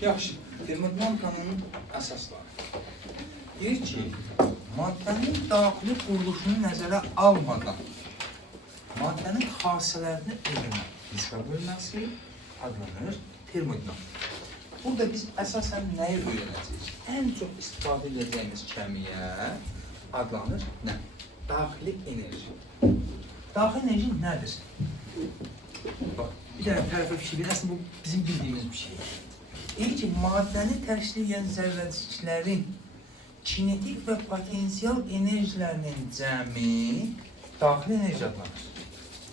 Yaxşı, termodinamikanın əsasları. Deyir ki, maddənin daxili quruluşunu nəzərə almadan maddənin xassələrini öyrənmək, fizika bölməsi adlanır termodinamika. Burada biz əsasən nəyi öyrənəcəyik? Ən çox istifadə edəcəyimiz kəmiyə adlanır nə? Daxili enerji. Daxili enerji nədir? Bax, bir dənə tərəfə fikir verin, əslində bu bizim bildiyimiz bir şey. Deyir ki, maddəni təşkil edən zərrəciklərin kinetik və potensial enerjilərinin cəmi daxili enerji adlanır.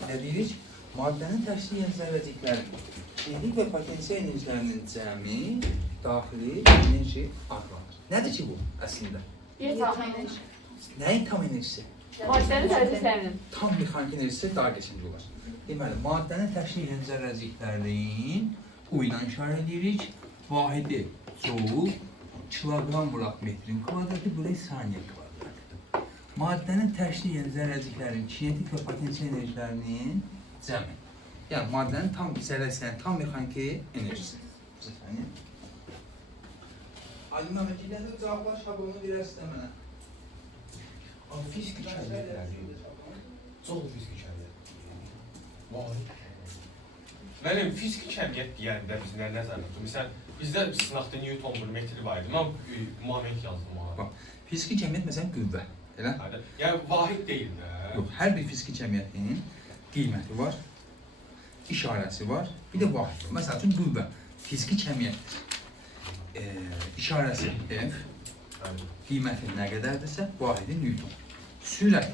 Nə deyirik? Maddənin təşkil edən zərrəciklərin kinetik və potensial enerjilərinin cəmi daxili enerji adlanır. Nədir ki bu əslində? Tam enerji. Nəyin tam enerjisi? Maddənin tərəflərinin. Tam mexanik enerjisi daha keçinci olar. Deməli, maddəni təşkil edən zərrəciklərin U ilə işarə edirik. Vahidi joule, kiloqram vuraq metrin kvadratı, burayı saniyə kvadratı. Maddənin təşkil edən zərrəciklərin kinetik və potensial enerjilərinin cəmi. Yəni, maddənin tam zərrəciklərin tam mexaniki enerjisi. Ali Məhəmməd, gedəndə cavablar şablonu verərsə də mənə. Fiziki kəmiyyətləri. Çox fiziki kəmiyyət. Vahid. Mənim fiziki kəmiyyət deyəndə biz nə nəzərdə tutur? Məsələn, bizdə sınaqda Newton bir metri var idi. Mən moment yazdım ona. Bax, fiziki kəmiyyət məsələn qüvvə. Elə? Yəni vahid deyil də. Yox, hər bir fiziki kəmiyyətin qiyməti var, işarəsi var, bir də vahid var. Məsəl üçün qüvvə, fiziki kəmiyyət işarəsi F, qiyməti nə qədərdirsə, vahidi Newton. Sürət,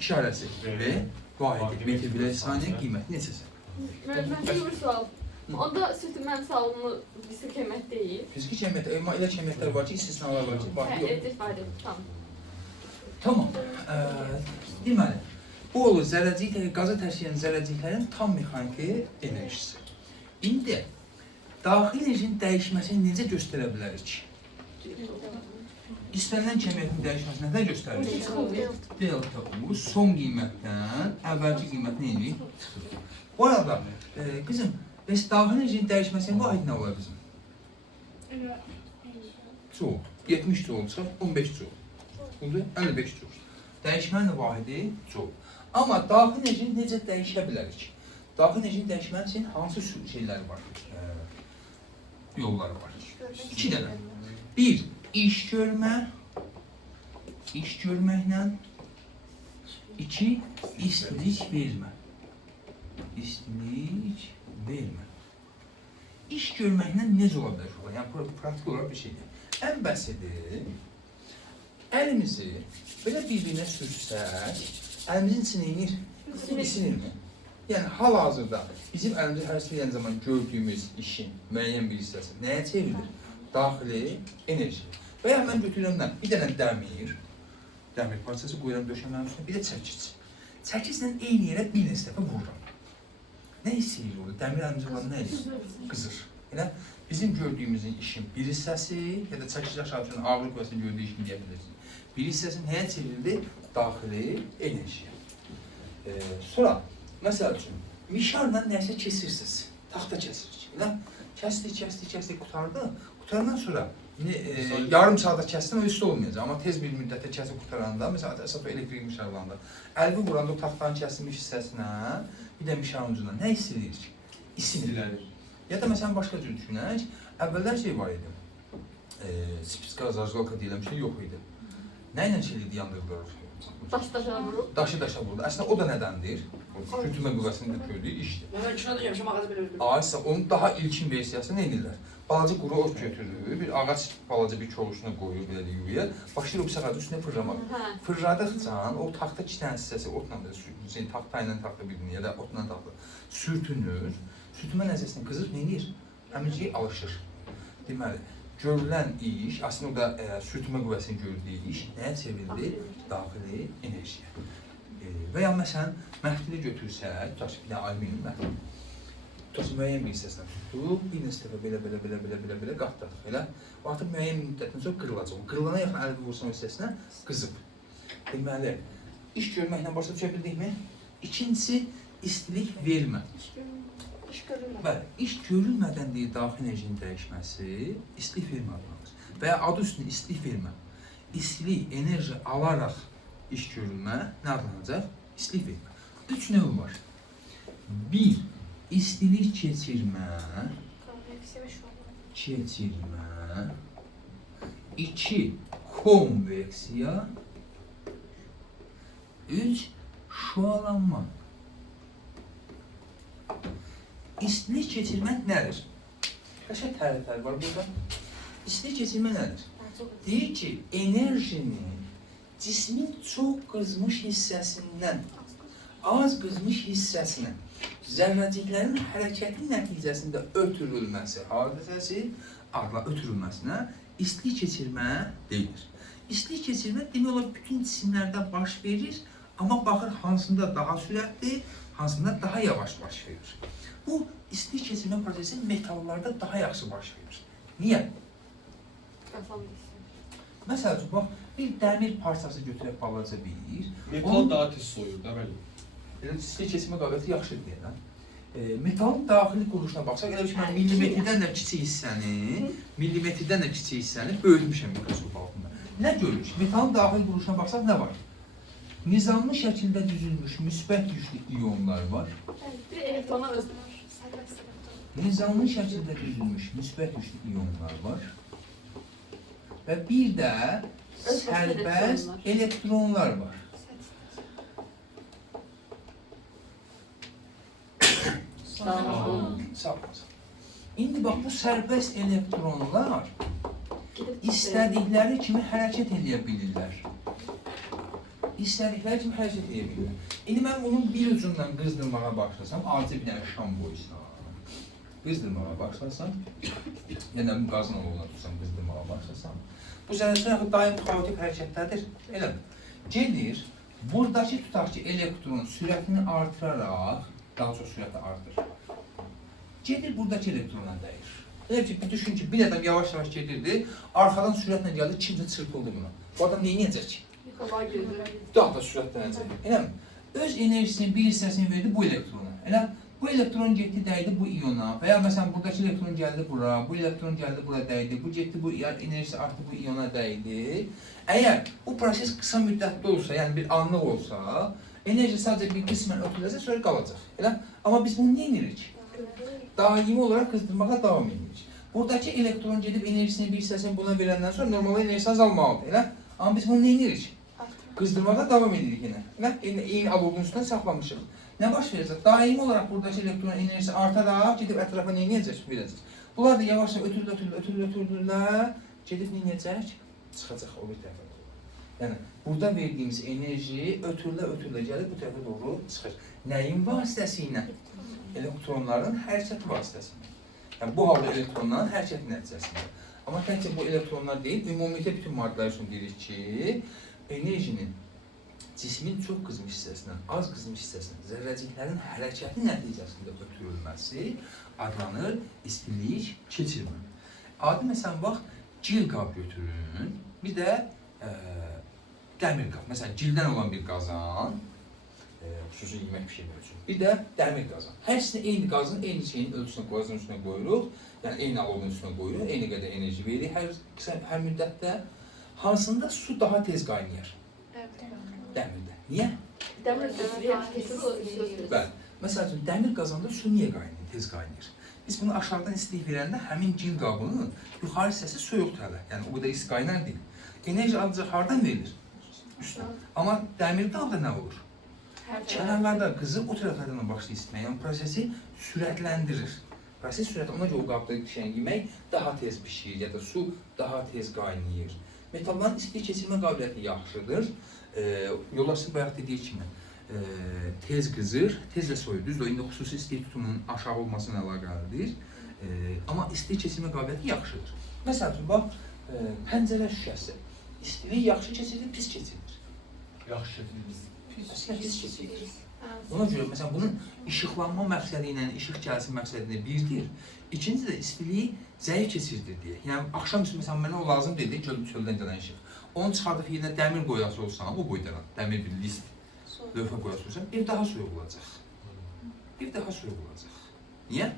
işarəsi V, vahidi metr bölü saniyə, qiyməti neçəsə? Məncə bir sual. Onda sütün mənsualını fiziki kəmiyyət deyil. Fiziki kəmiyyət, elə kəmiyyətlər var ki, istisnalar var ki, vahidi yox. Tamam. Tamam. Deməli, bu olur zərrəcik, qaza təşkil edən zərrəciklərin tam mexaniki enerjisi. İndi daxili enerjinin dəyişməsini necə göstərə bilərik? İstənilən kəmiyyətin dəyişməsini nədə göstəririk? Delta U son qiymətdən əvvəlki qiymətini eləyirik. Bu arada, qızım, daxili enerjinin dəyişməsinin vahid nə olar bizim? Joule. 70 joule çıxar, 15 joule. 55 joule. Dəyişmənin vahidi joule. Amma daxili enerjini necə dəyişə bilərik? Daxili enerjini dəyişmənin üçün hansı şeyləri var? Yolları var. 2 dənə. Bir, iş görməklə. 2, istilik vermə. İstilik vermə. İş görməklə necə ola bilər? Yəni, praktik olaraq bir şeydir. Ən bəsidir, əlimizi belə bir-birinə sürsək, əlimizin içini isinirmi? Yəni, hal-hazırda bizim əlimizə hərəkət edən zaman gördüyümüz işin müəyyən bir hissəsi nəyə çevrilir? Daxili enerji. Və ya mən götürürəm nə? Bir dənə dəmir parçası qoyuram döşəmənin üstünə, bir də çəkic. Çəkiclə eyni yerə bir neçə dəfə vururam. Nə hiss edir orada? Dəmir əlimizə olan nə edir? Qızır. Elə bizim gördüyümüzün işin bir hissəsi, ya da çəkic aşağı üçün ağırlıq qüvvəsinin gördüyü işini deyə bilirsiniz. Bir hissəsi nəyə çevrildi? Daxili enerjiyə. Sonra, məsəl üçün, mişarla nəsə kesirsiniz, taxta kesirik. Kəsdik, qutardı. Qutardan sonra yarım saata kəsdim, o üstü olmayacaq. Amma tez bir müddətə kəsib qutaranda, məsələn, əsas o elektrik mişarlandı. Əlbi vuranda o taxtanın kəsilmiş hissəsinə, bir də mişarın ucundan nə hiss edirik? İsinir. Ya da məsələn, başqa cür düşünək, əvvəllər şey var idi, spitska, zajgalka deyilən bir şey yox idi. Nə ilə şeyliydi, yandırılır? Daşı-daşa vurur. Daşı-daşa vurur. Əslində, o da nədəndir? Sürtünmə qüvvəsinin də gördüyü işdir. Mən kinoda yemişəm, ağacı belə öldürürüm. Aysa, onun daha ilkin versiyası nə edirlər? Balaca quru ot götürür, bir ağac balaca bir koluşuna qoyur, belə də yuvaya, başlayır o ağacın üstünə fırlamaq. Fırladıqca o taxta 2 dənə hissəsi otla da sürtünür, taxta ilə taxta birini, ya da otla taxta sürtünür. Sürtünmə nəticəsində qızır, nə edir? Həmin şey alışır. Deməli, görülən iş, aslında o da sürtünmə qüvvəsinin gördüyü iş nəyə çevrildi? Daxili enerjiyə. Və ya məsələn, məhdili götürsək, tutaq ki, bir dənə alüminium məhdil. Tutaq ki, müəyyən bir hissəsindən tutduq, bir neçə dəfə belə qatladıq, elə. O artıq müəyyən müddətin sonra qırılacaq. Qırılana yaxın əlbi vursan o hissəsinə qızıb. Deməli, iş görməklə başa düşə bildikmi? İkincisi, istilik vermə. İş görülmür. Bəli, iş görülmədən deyə daxil enerjinin dəyişməsi istilik vermə adlanır. Və ya adı üstünə istilik vermə. İstilik enerji alaraq iş görülmə nə adlanacaq? İstilik vermə. 3 növ var. 1. İstilik keçirmə. Keçirmə. 2. Konveksiya. 3. Şualanma. İstilik keçirmək nədir? Qəşəng təriflər var burada. İstilik keçirmə nədir? Deyir ki, enerjinin cismin çox qızmış hissəsindən az qızmış hissəsinə zərrəciklərin hərəkəti nəticəsində ötürülməsi hadisəsi adla ötürülməsinə istilik keçirmə deyilir. İstilik keçirmə demək olar bütün cisimlərdə baş verir, amma baxır hansında daha sürətli, hansında daha yavaş baş verir. Bu istilik keçirmə prosesi metallarda daha yaxşı baş verir. Niyə? Məsəl üçün, bax, bir dəmir parçası götürək balaca bir. Metal daha tez soyur da bəli. Elə istilik keçirmə qabiliyyəti yaxşıdır deyirəm. Metalın daxili quruluşuna baxsaq, elə ki, mən millimetrdən də kiçik hissəni bölmüşəm mikroskop altında. Nə görürük? Metalın daxili quruluşuna baxsaq nə var? Nizamlı şəkildə düzülmüş müsbət yüklü iyonlar var. Bir elektrona özgür. Nizamlı şəkildə düzülmüş müsbət yüklü iyonlar var. Və bir də sərbəst elektronlar var. Sağ olasın. İndi bax, bu sərbəst elektronlar istədikləri kimi hərəkət edə bilirlər. İstədikləri kimi hərəkət edə bilirlər. İndi mən bunun bir ucundan qızdırmağa başlasam, acı bir dənə şam boyusuna qızdırmağa başlasam, yəni bu qazın oğluna tutsam, qızdırmağa başlasam, bu zərrəciklər daim xaotik hərəkətlədir. Elə mi? Gedir, buradakı tutaq ki, elektron sürətini artıraraq, daha çox sürəti artır. Gedir, buradakı elektrona dəyir. Elə ki, bir düşün ki, bir adam yavaş-yavaş gedirdi, arxadan sürətlə gəldi, kimsə çırpıldı buna. Bu adam neyniyəcək ki? Daha da sürətlənəcək. Elə mi? Öz enerjisinin bir hissəsini verdi bu elektrona. Elə bu elektron getdi, dəydi bu iyona və ya məsələn, buradakı elektron gəldi bura, bu elektron gəldi bura dəydi, bu getdi, bu enerjisi artdı, bu iyona dəydi. Əgər bu proses qısa müddətli olsa, yəni bir anlıq olsa, enerji sadəcə bir qismən ötürüləcək, sonra qalacaq. Elə? Amma biz bunu nə edirik? Daimi olaraq qızdırmağa davam edirik. Buradakı elektron gedib enerjisinin bir hissəsini buna verəndən sonra normal enerjisi azalmalıdır. Elə? Amma biz bunu nə edirik? Qızdırmağa davam edirik yenə. Eyni alogun üstündə saxlamışıq. Nə baş verəcək? Daimi olaraq buradakı elektron enerjisi artaraq gedib ətrafa nə edəcək? Verəcək. Bunlar da yavaşca ötürürlər, gedib nə edəcək? Çıxacaq o bir tərəfə doğru. Yəni, burada verdiyimiz enerji ötürülə gəlib bu tərəfə doğru çıxır. Nəyin vasitəsilə? Elektronların hərəkəti vasitəsilə. Yəni, bu halda elektronların hərəkəti nəticəsində. Amma təkcə bu elektronlar deyil, ümumiyyətlə bütün maddələr üçün deyirik ki, enerjinin cismin çox qızmış hissəsindən, az qızmış hissəsindən zərrəciklərin hərəkəti nəticəsində ötürülməsi adlanır istilik keçirmə. Adi məsələn, bax, gil qab götürün, bir də dəmir qab. Məsələn, gildən olan bir qazan, xüsusi yemək pişirmək üçün. Bir də dəmir qazan. Hər ikisini eyni qazın, eyni şeyin ölçüsünə, qazın üstünə qoyuruq. Yəni, eyni alovun üstünə qoyuruq, eyni qədər enerji veririk hər müddətdə. Hansında su daha tez qaynayır? Dəmirdə. Niyə? Dəmir kesilir. Bəli. Məsəl üçün, dəmir qazanda su niyə qaynayır, tez qaynayır? Biz bunu aşağıdan istilik verəndə həmin gil qabının yuxarı hissəsi soyuq tələ. Yəni, o qədər isti qaynar deyil. Enerji ancaq hardan verilir? Üstdən. Amma dəmir qabda nə olur? Kənarlarda qızıb o tərəflərdən başlayır isitməyə. Yəni, prosesi sürətləndirir. Proses sürəti, ona görə o qabda pişən yemək daha tez pişir ya da su daha tez qaynayır. Metalların istilik keçirmə qabiliyyəti yaxşıdır. Yoldaşlıq bayaq dediyi kimi tez qızır, tez də soyur. Düzdür, indi xüsusi istilik tutumunun aşağı olmasına əlaqəlidir. Amma istilik keçirmə qabiliyyəti yaxşıdır. Məsəl üçün, bax, pəncərə şüşəsi. İstilik yaxşı keçirilir, pis keçirilir. Yaxşı keçirilir. Pis keçirilir. Ona görə, məsələn, bunun işıqlanma məqsədi ilə, işıq gəlsin məqsədini birdir. İkinci də istiliyi zəif keçirdir deyə. Yəni, axşam üstü, məsələn, mənə o lazım deyil, çöldən gələn işıq. Onu çıxardıb yerinə dəmir qoyası olsam, o boydan, dəmir bir list, lövhə qoyası olsam, ev daha soyuq olacaq. Ev daha soyuq olacaq. Niyə?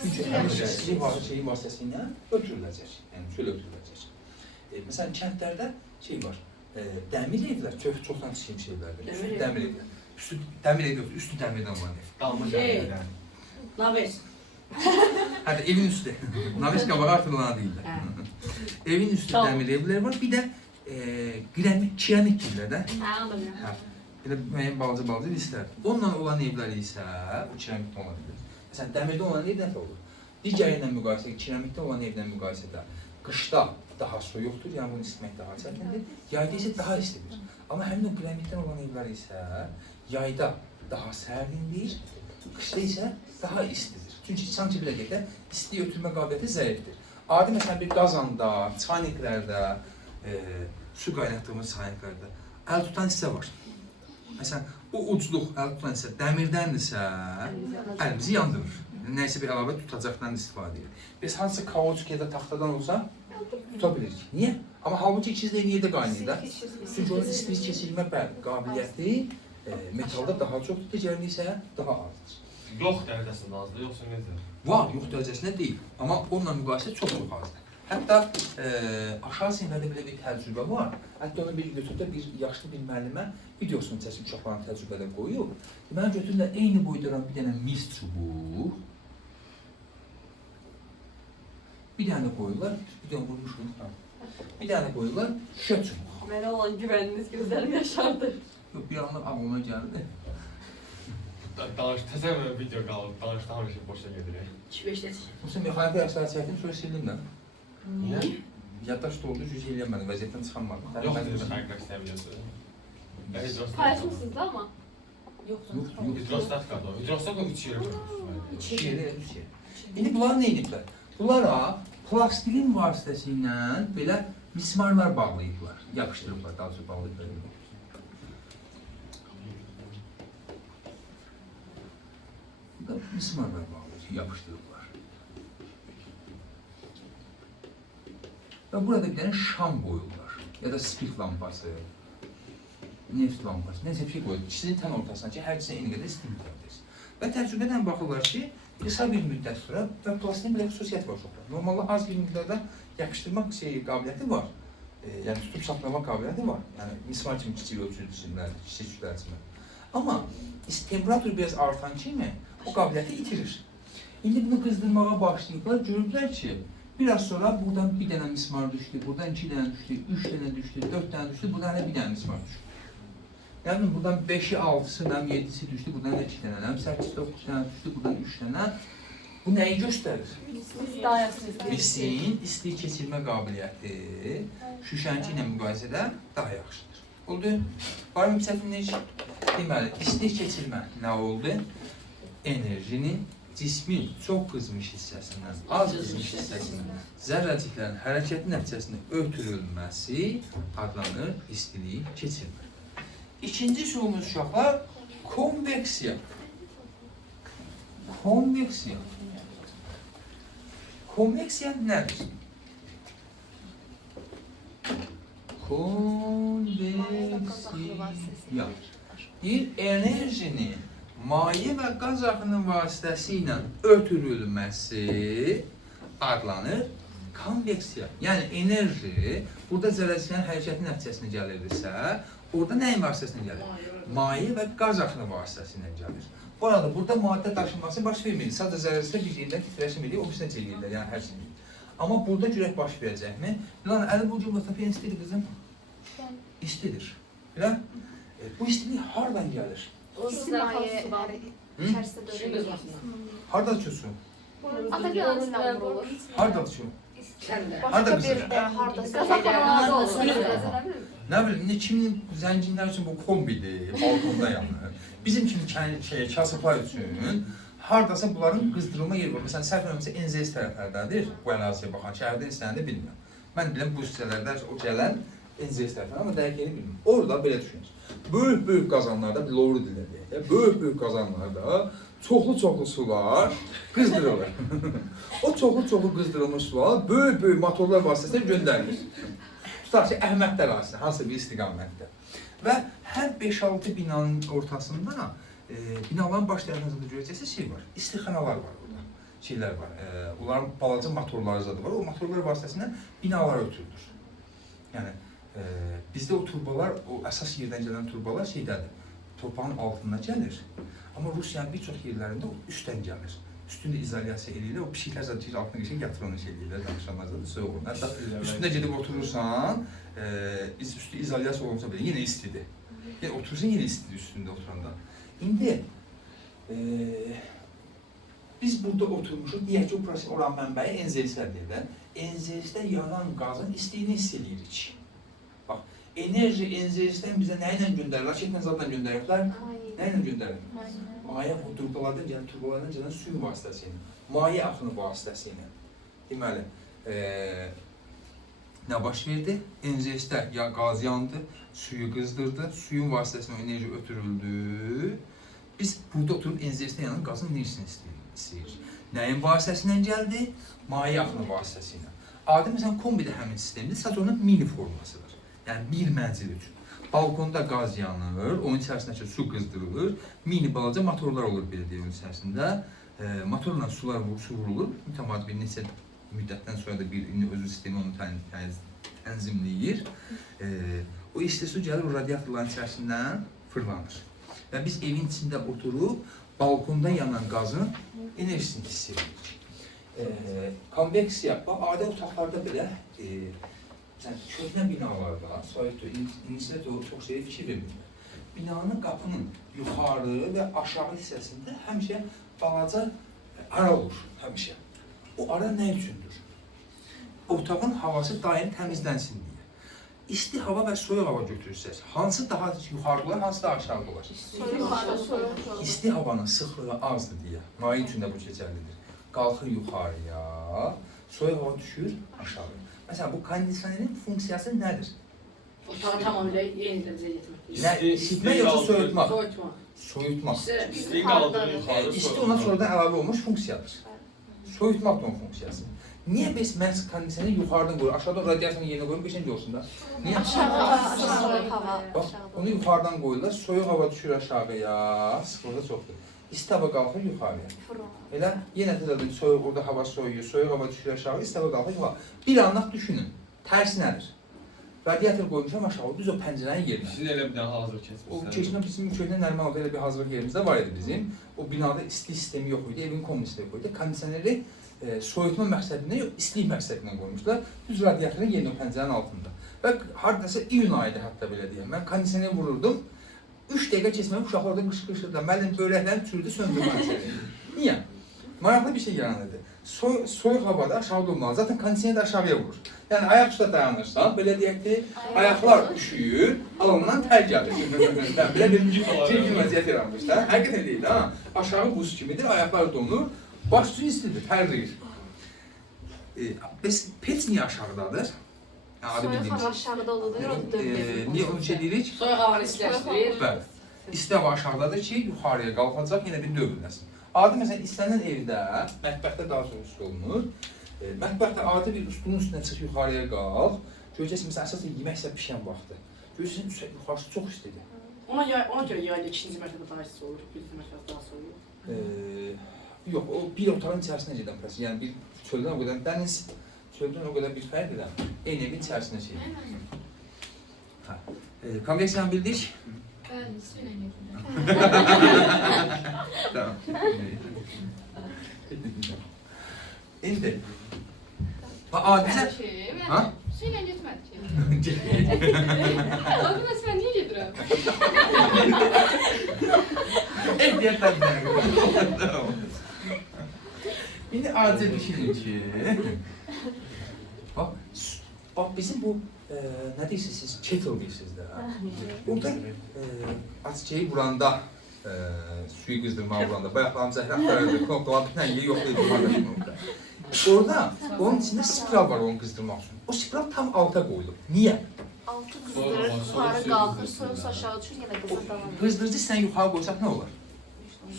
Çünki həmin istilik şeyi vasitəsilə ötürüləcək. Yəni çöl ötürüləcək. Məsələn, kəndlərdə şey var. Dəmir evlər çoxdan çiçək şeylərdir. Dəmir evlər. Dəmir ev yoxdur, üstü dəmirdən olan ev. Dalma Şey. gəlirlər. Naves. Hətta evin üstü. Naves qabağı artırılana deyirlər. Evin üstü dəmir evlər var. Bir də kiramik deyirlər də. Hə, onu da bilirəm. Belə müəyyən balaca listlər. Onunla olan evlər isə bu kiramikdə ola bilir. Məsələn, dəmirdə olan ev nə olur? Digəri ilə müqayisə, kiramikdə olan evlə müqayisədə qışda daha soyuqdur, yəni bunu isitmək daha çətindir. Yayda isə daha istidir. Amma həmin o kiramikdən olan evlər isə yayda daha sərindir, qışda isə daha istidir. Çünki sanki belə deyək də, isti ötürmə qabiliyyəti zəifdir. Adi məsələn bir qazanda, çayniklərdə, su qaynatdığımız çayniklərdə əl tutan hissə var. Məsələn, o ucluq əl tutan hissə dəmirdəndirsə, əlimizi yandırır. Nəysə bir əlavə tutacaqdan istifadə edir. Biz hansısa kauçuk ya da taxtadan olsa tuta bilirik. Niyə? Amma halbuki ikisi də yerdə qaynayır da. Çünki onun istilik keçirilmə qabiliyyəti metalda daha çoxdur, digərində isə daha azdır. Yox dərəcəsində azdır, yoxsa necə? Var, yox dərəcəsində deyil. Amma onunla müqayisə çox azdır. Hətta aşağı sinirlərdə belə bir təcrübə var. Hətta onu bir götürüb bir yaşlı bir müəllimə videosunu çəkib uşaqların təcrübədə qoyub. Mən götürürlər eyni boyda bir dənə mis çubuq. Bir dənə qoyurlar, bir dənə vurmuşum. Bir dənə qoyurlar, şüşə çubuq. Mənə olan güvəniniz gözlərim yaşardı. Yox, bir anlıq ağlıma gəldi. Təzə video qalıb, danış boşa gedir. 2-5 dəqiqə. Yoxsa mexaniki əksəriyyət çəkdim, sonra sildim də. Niyə? Yaddaş da oldu, yüz eləyəmədim, vəziyyətdən çıxanmadım. Yox, xərqlər istəmiyorsun. Paylaşmışsınız da ama. Hidrostat qadı. Hidrostat o 3 yeri var. 2 yerə, 3 yerə. İndi bunlar nə ediblər? Bunlara plastilin vasitəsilə belə mismarlar bağlayıblar, yapışdırıblar, daha çox bağlayıblar. Burada mismarlar bağlayıblar, yapışdırıblar. Və burada bir dənə şam qoyurlar, ya da spirt lampası, neft lampası, nəsə bir şey qoyur. İkisinin tən ortasına ki, hər ikisini eyni qədər istilik edəcək. Və təcrübədən baxırlar ki, qısa bir müddət sonra və plastikin belə xüsusiyyət var çoxlar. Normalda az bir miqdarda yapışdırmaq qabiliyyəti var. Yəni tutub saxlama qabiliyyəti var. Yəni mismar kimi kiçik ölçülü cisimlər, kiçik kütlər cisimlər. Amma temperatur biraz artan kimi o qabiliyyəti itirir. İndi bunu qızdırmağa başlayıblar, görüblər ki, biraz sonra buradan bir dənə mismar düşdü, buradan 2 dənə düşdü, 3 dənə düşdü, 4 dənə düşdü, buradan hələ bir dənə mismar düşdü. Yəni buradan 5-i, 6-sı, 7-si düşdü, buradan da 2 dənə, 8-9 dənə düşdü, buradan 3 dənə. Bu nəyi göstərir? Misin istilik keçirmə qabiliyyəti şüşənki ilə müqayisədə daha yaxşıdır. Oldu? Var mı çətinlik? Deməli, istilik keçirmə nə oldu? Enerjinin cismin çox qızmış hissəsindən, az qızmış hissəsindən zərrəciklərin hərəkəti nəticəsində ötürülməsi adlanır istilik keçirmə. İkinci üsulumuz uşaqlar konveksiya. Konveksiya. Konveksiya nədir? Konveksiya. Bir enerjinin maye və qaz axının vasitəsilə ötürülməsi adlanır konveksiya. Yəni enerji burada zərrəciklərin hərəkəti nəticəsində gəlirsə, orada nəyin vasitəsilə gəlir? Maye və qaz axını vasitəsilə gəlir. Bu arada burada maddə daşınması baş vermir. Sadəcə zərrəciklər bir-birindən titrəşim edir, o birisində çəkirlər, yəni hər şey. Amma burada görək baş verəcəkmi? Bilən, əli bu cümlətəfiyyən istidir qızım? İstidir. Bilən, bu istilik hardan gəlir? Simaye İçərisində dönür. Harda uçursun? Atakan'ın olur. Harda uçur? Səndə. Harda qızır? Kazaxlarda olur. Nə bilim, kimin zənginlər üçün bu kombidir, balkonda yanır. Bizim kimi kasıblar üçün hardasa bunların qızdırılma yeri var. Məsələn, səhv eləmirəmsə NZS tərəflərdədir, bu əraziyə baxan, şəhərdən istəyəndə bilmirəm. Mən biləm bu hissələrdə o gələn NZS tərəfləndə, amma dəqiq yeri bilmirəm. Orada belə düşünürüz. Böyük qazanlarda, loru dillə deyək, böyük qazanlarda çoxlu sular qızdırılır. O çoxlu qızdırılmış sular böyük motorlar vasitəsilə göndərilir. Tutaq ki, Əhmədlər arasında, hansısa bir istiqamətdə. Və hər 5-6 binanın ortasında binaların baş tərəfində görəcəksiniz şey var. İstixanalar var orada. Şeylər var. Onların balaca motorları zadı var. O motorlar vasitəsilə binalar ötürülür. Yəni bizdə o turbalar, o əsas yerdən gələn turbalar şeydədir. Torpağın altında gəlir. Amma Rusiyanın bir çox yerlərində o üstdən gəlir. Üstündə izolyasiya eləyirlər. O pişiklər zaten altına geçir, yatırılmış eləyirlər. Danışanlar da soyuq olur. Hətta üstündə gedib oturursan, üstü izolyasiya olunsa belə yenə istidir. Yəni oturursan yenə istidir üstündə oturanda. İndi biz burada oturmuşuq. Deyək ki, o proses oran mənbəyi NZS-lərdir də. NZS-də yanan qazın istiyini hiss edirik. Bax, enerji NZS-dən bizə nə ilə göndərir? Raketlə zadla göndəriblər. Nə ilə göndərir? Maye turbalardan gələn suyun vasitəsilə. Maye axını vasitəsilə. Deməli, nə baş verdi? NZS-də qaz yandı, suyu qızdırdı, suyun vasitəsilə enerji ötürüldü. Biz burada oturub NZS-də yanan qazın enerjisini istəyirik. Nəyin vasitəsilə gəldi? Maye axını vasitəsilə. Adi məsələn, kombidə həmin sistemdir, sadəcə onun mini formasıdır. Yəni bir mənzil üçün. Balkonda qaz yanır, onun içərisindəki su qızdırılır, mini balaca motorlar olur belə deyək onun içərisində. Motorla su vurulur, mütəmadi bir neçə müddətdən sonra da bir özü sistemi onu tənzimləyir. O isti su gəlir, o radiatorların içərisindən fırlanır. Və biz evin içində oturub, balkonda yanan qazın enerjisini hiss edirik. Konveksiya, adi otaqlarda belə, köhnə binalarda, inisiyyət o çox şeyə fikir vermirlər. Binanın qapının yuxarı və aşağı hissəsində həmişə balaca ara olur, həmişə. O ara nə üçündür? Otağın havası daim təmizlənsin deyə. İsti hava və soyuq hava götürürsəz, hansı daha yuxarı olar, hansı daha aşağı olar? Soyuq. İsti havanın sıxlığı azdır deyə, maye üçün də bu keçərlidir. Qalxır yuxarıya, soyuq hava düşür aşağı. Məsələn, bu kondisionerin funksiyası nədir? Otağı tamamilə yeni dərəcəyə getirmək. Nə, isitmək yoxsa soyutmaq? Soyutmaq. Soyutmaq. İsti qaldırır yuxarı. İsti ona sonradan əlavə olmuş funksiyadır. Soyutmaq da onun funksiyası. Niyə biz məhz kondisioneri yuxarıdan qoyur, aşağıdan radiatorun yerinə qoyur, bir şey olsun da? Niyə? Soyuq hava. Bax, onu yuxarıdan qoyurlar, soyuq hava düşür aşağıya, sıxlığı çoxdur. İsti hava qalxır yuxarıya. Elə yenə də soyuq, orada hava soyuyur, soyuq hava düşür aşağı, isti hava qalxır yuxarı. Bir anlıq düşünün, tərsi nədir? Radiator qoymuşam aşağı, düz o pəncərənin yerinə. Siz elə bir dənə hazır keçmişsiniz. O keçmə bizim köhnə Nərman elə bir hazırlıq yerimizdə var idi bizim. O binada isti sistemi yox idi, evin kommunistləri qoydu. Kondisioneri soyutma məqsədindən yox, istilik məqsədindən qoymuşlar. Düz radiatorun yerinə pəncərənin altında. Və haradasa iyun ayıdır hətta belə deyəm. Mən kondisioneri vururdum. 3 dəqiqə keçməmiş uşaqlar orada qışqırırdı. Müəllim böyrəklərini çürüdü, söndü kondisioneri. Niyə? Maraqlı bir şey yaranırdı. Soyuq havada aşağıda olmalı. Zaten kondisioner də aşağıya vurur. Yəni ayaq üstə dayanırsan, belə deyək ki, ayaqlar üşüyür, alından tər gəlir. Belə bir vəziyyət yaranmış da. Həqiqətən deyil ha. Aşağı buz kimidir, ayaqlar donur, baş üstü istidir, tərləyir. Biz pet niyə aşağıdadır? Soyuq hava aşağıda olur, niyə onu şey deyirik? Soyuq havanı istiləşdirir. Bəli. İsti hava aşağıdadır ki, yuxarıya qalxacaq, yenə bir dövriləsin. Adi məsələn, istənilən evdə, mətbəxdə daha sonra üstü olunur. Mətbəxdə adi bir üstünün üstünə çıx, yuxarıya qalx. Görəcəksin, məsələn, əsasında yeməksə pişən vaxtı. Görəcəksin, yuxarısı çox istidir. Ona görə yayda ikinci mərtəbə daha isti olur, birinci mərtəbə daha soyuq. Yox, o bir otağın içərisinə gedən proses. Yəni bir çöldən o qədər dəniz, çöldən o qədər bir fərq edən. Eyni evin içərisinə şey. Konveksiyanı bildik. Bəli, su ilə getirdim. Tamam. İndi. Adicə... Ha? Su ilə getmədik ki. Abi, mən niyə gedirəm? Ehtiyatlar Tamam. İndi adicə düşünün ki... Bax, bizim bu... Nə deyirsiniz siz? Kettle deyirsiniz də. Orada açıqçayı vuranda, suyu qızdırmağı vuranda, bayaqlarım zəhlə axtarırdı, knopkalar bitən yeri yoxlayırdı. Orada onun içində spiral var onu qızdırmaq üçün. O spiral tam alta qoyulub. Niyə? Altı qızdırır, yuxarı qalxır, soyuq aşağı düşür, yenə qızır davam edir. Qızdırıcı sən yuxarı qoysaq nə olar?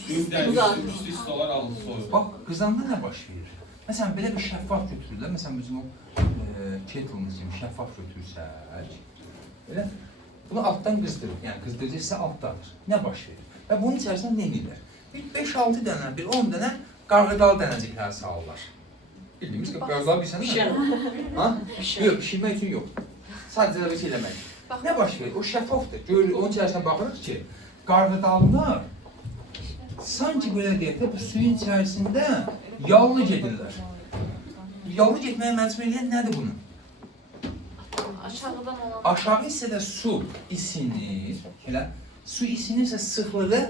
Üstü istolar altı soyuq. Bax, qızanda nə baş verir? Məsələn, belə bir şəffaf götürürlər. Məsələn, bizim o kettle'ımız kimi şəffaf götürsək, elə bunu altdan qızdırır. Yəni, qızdırıcı isə altdadır. Nə baş verir? Və bunun içərisində nə edirlər? Bir 5-6 dənə, bir 10 dənə qarğıdalı dənəciklər salırlar. Bildiyimiz ki, qarğıdalı bilsən Pişən. Ha? Pişən. Yox, pişirmək üçün yox. Sadəcə də bir şey eləmək. Nə baş verir? O şəffafdır. Görürük, onun içərisinə baxırıq ki, qarğıdalılar sanki belə deyək də bu suyun içərisində yallı gedirlər. Yallı getməyə məcbur edən nədir bunu? Aşağıdan olan. Aşağı hissədə su isinir. Elə su isinirsə sıxlığı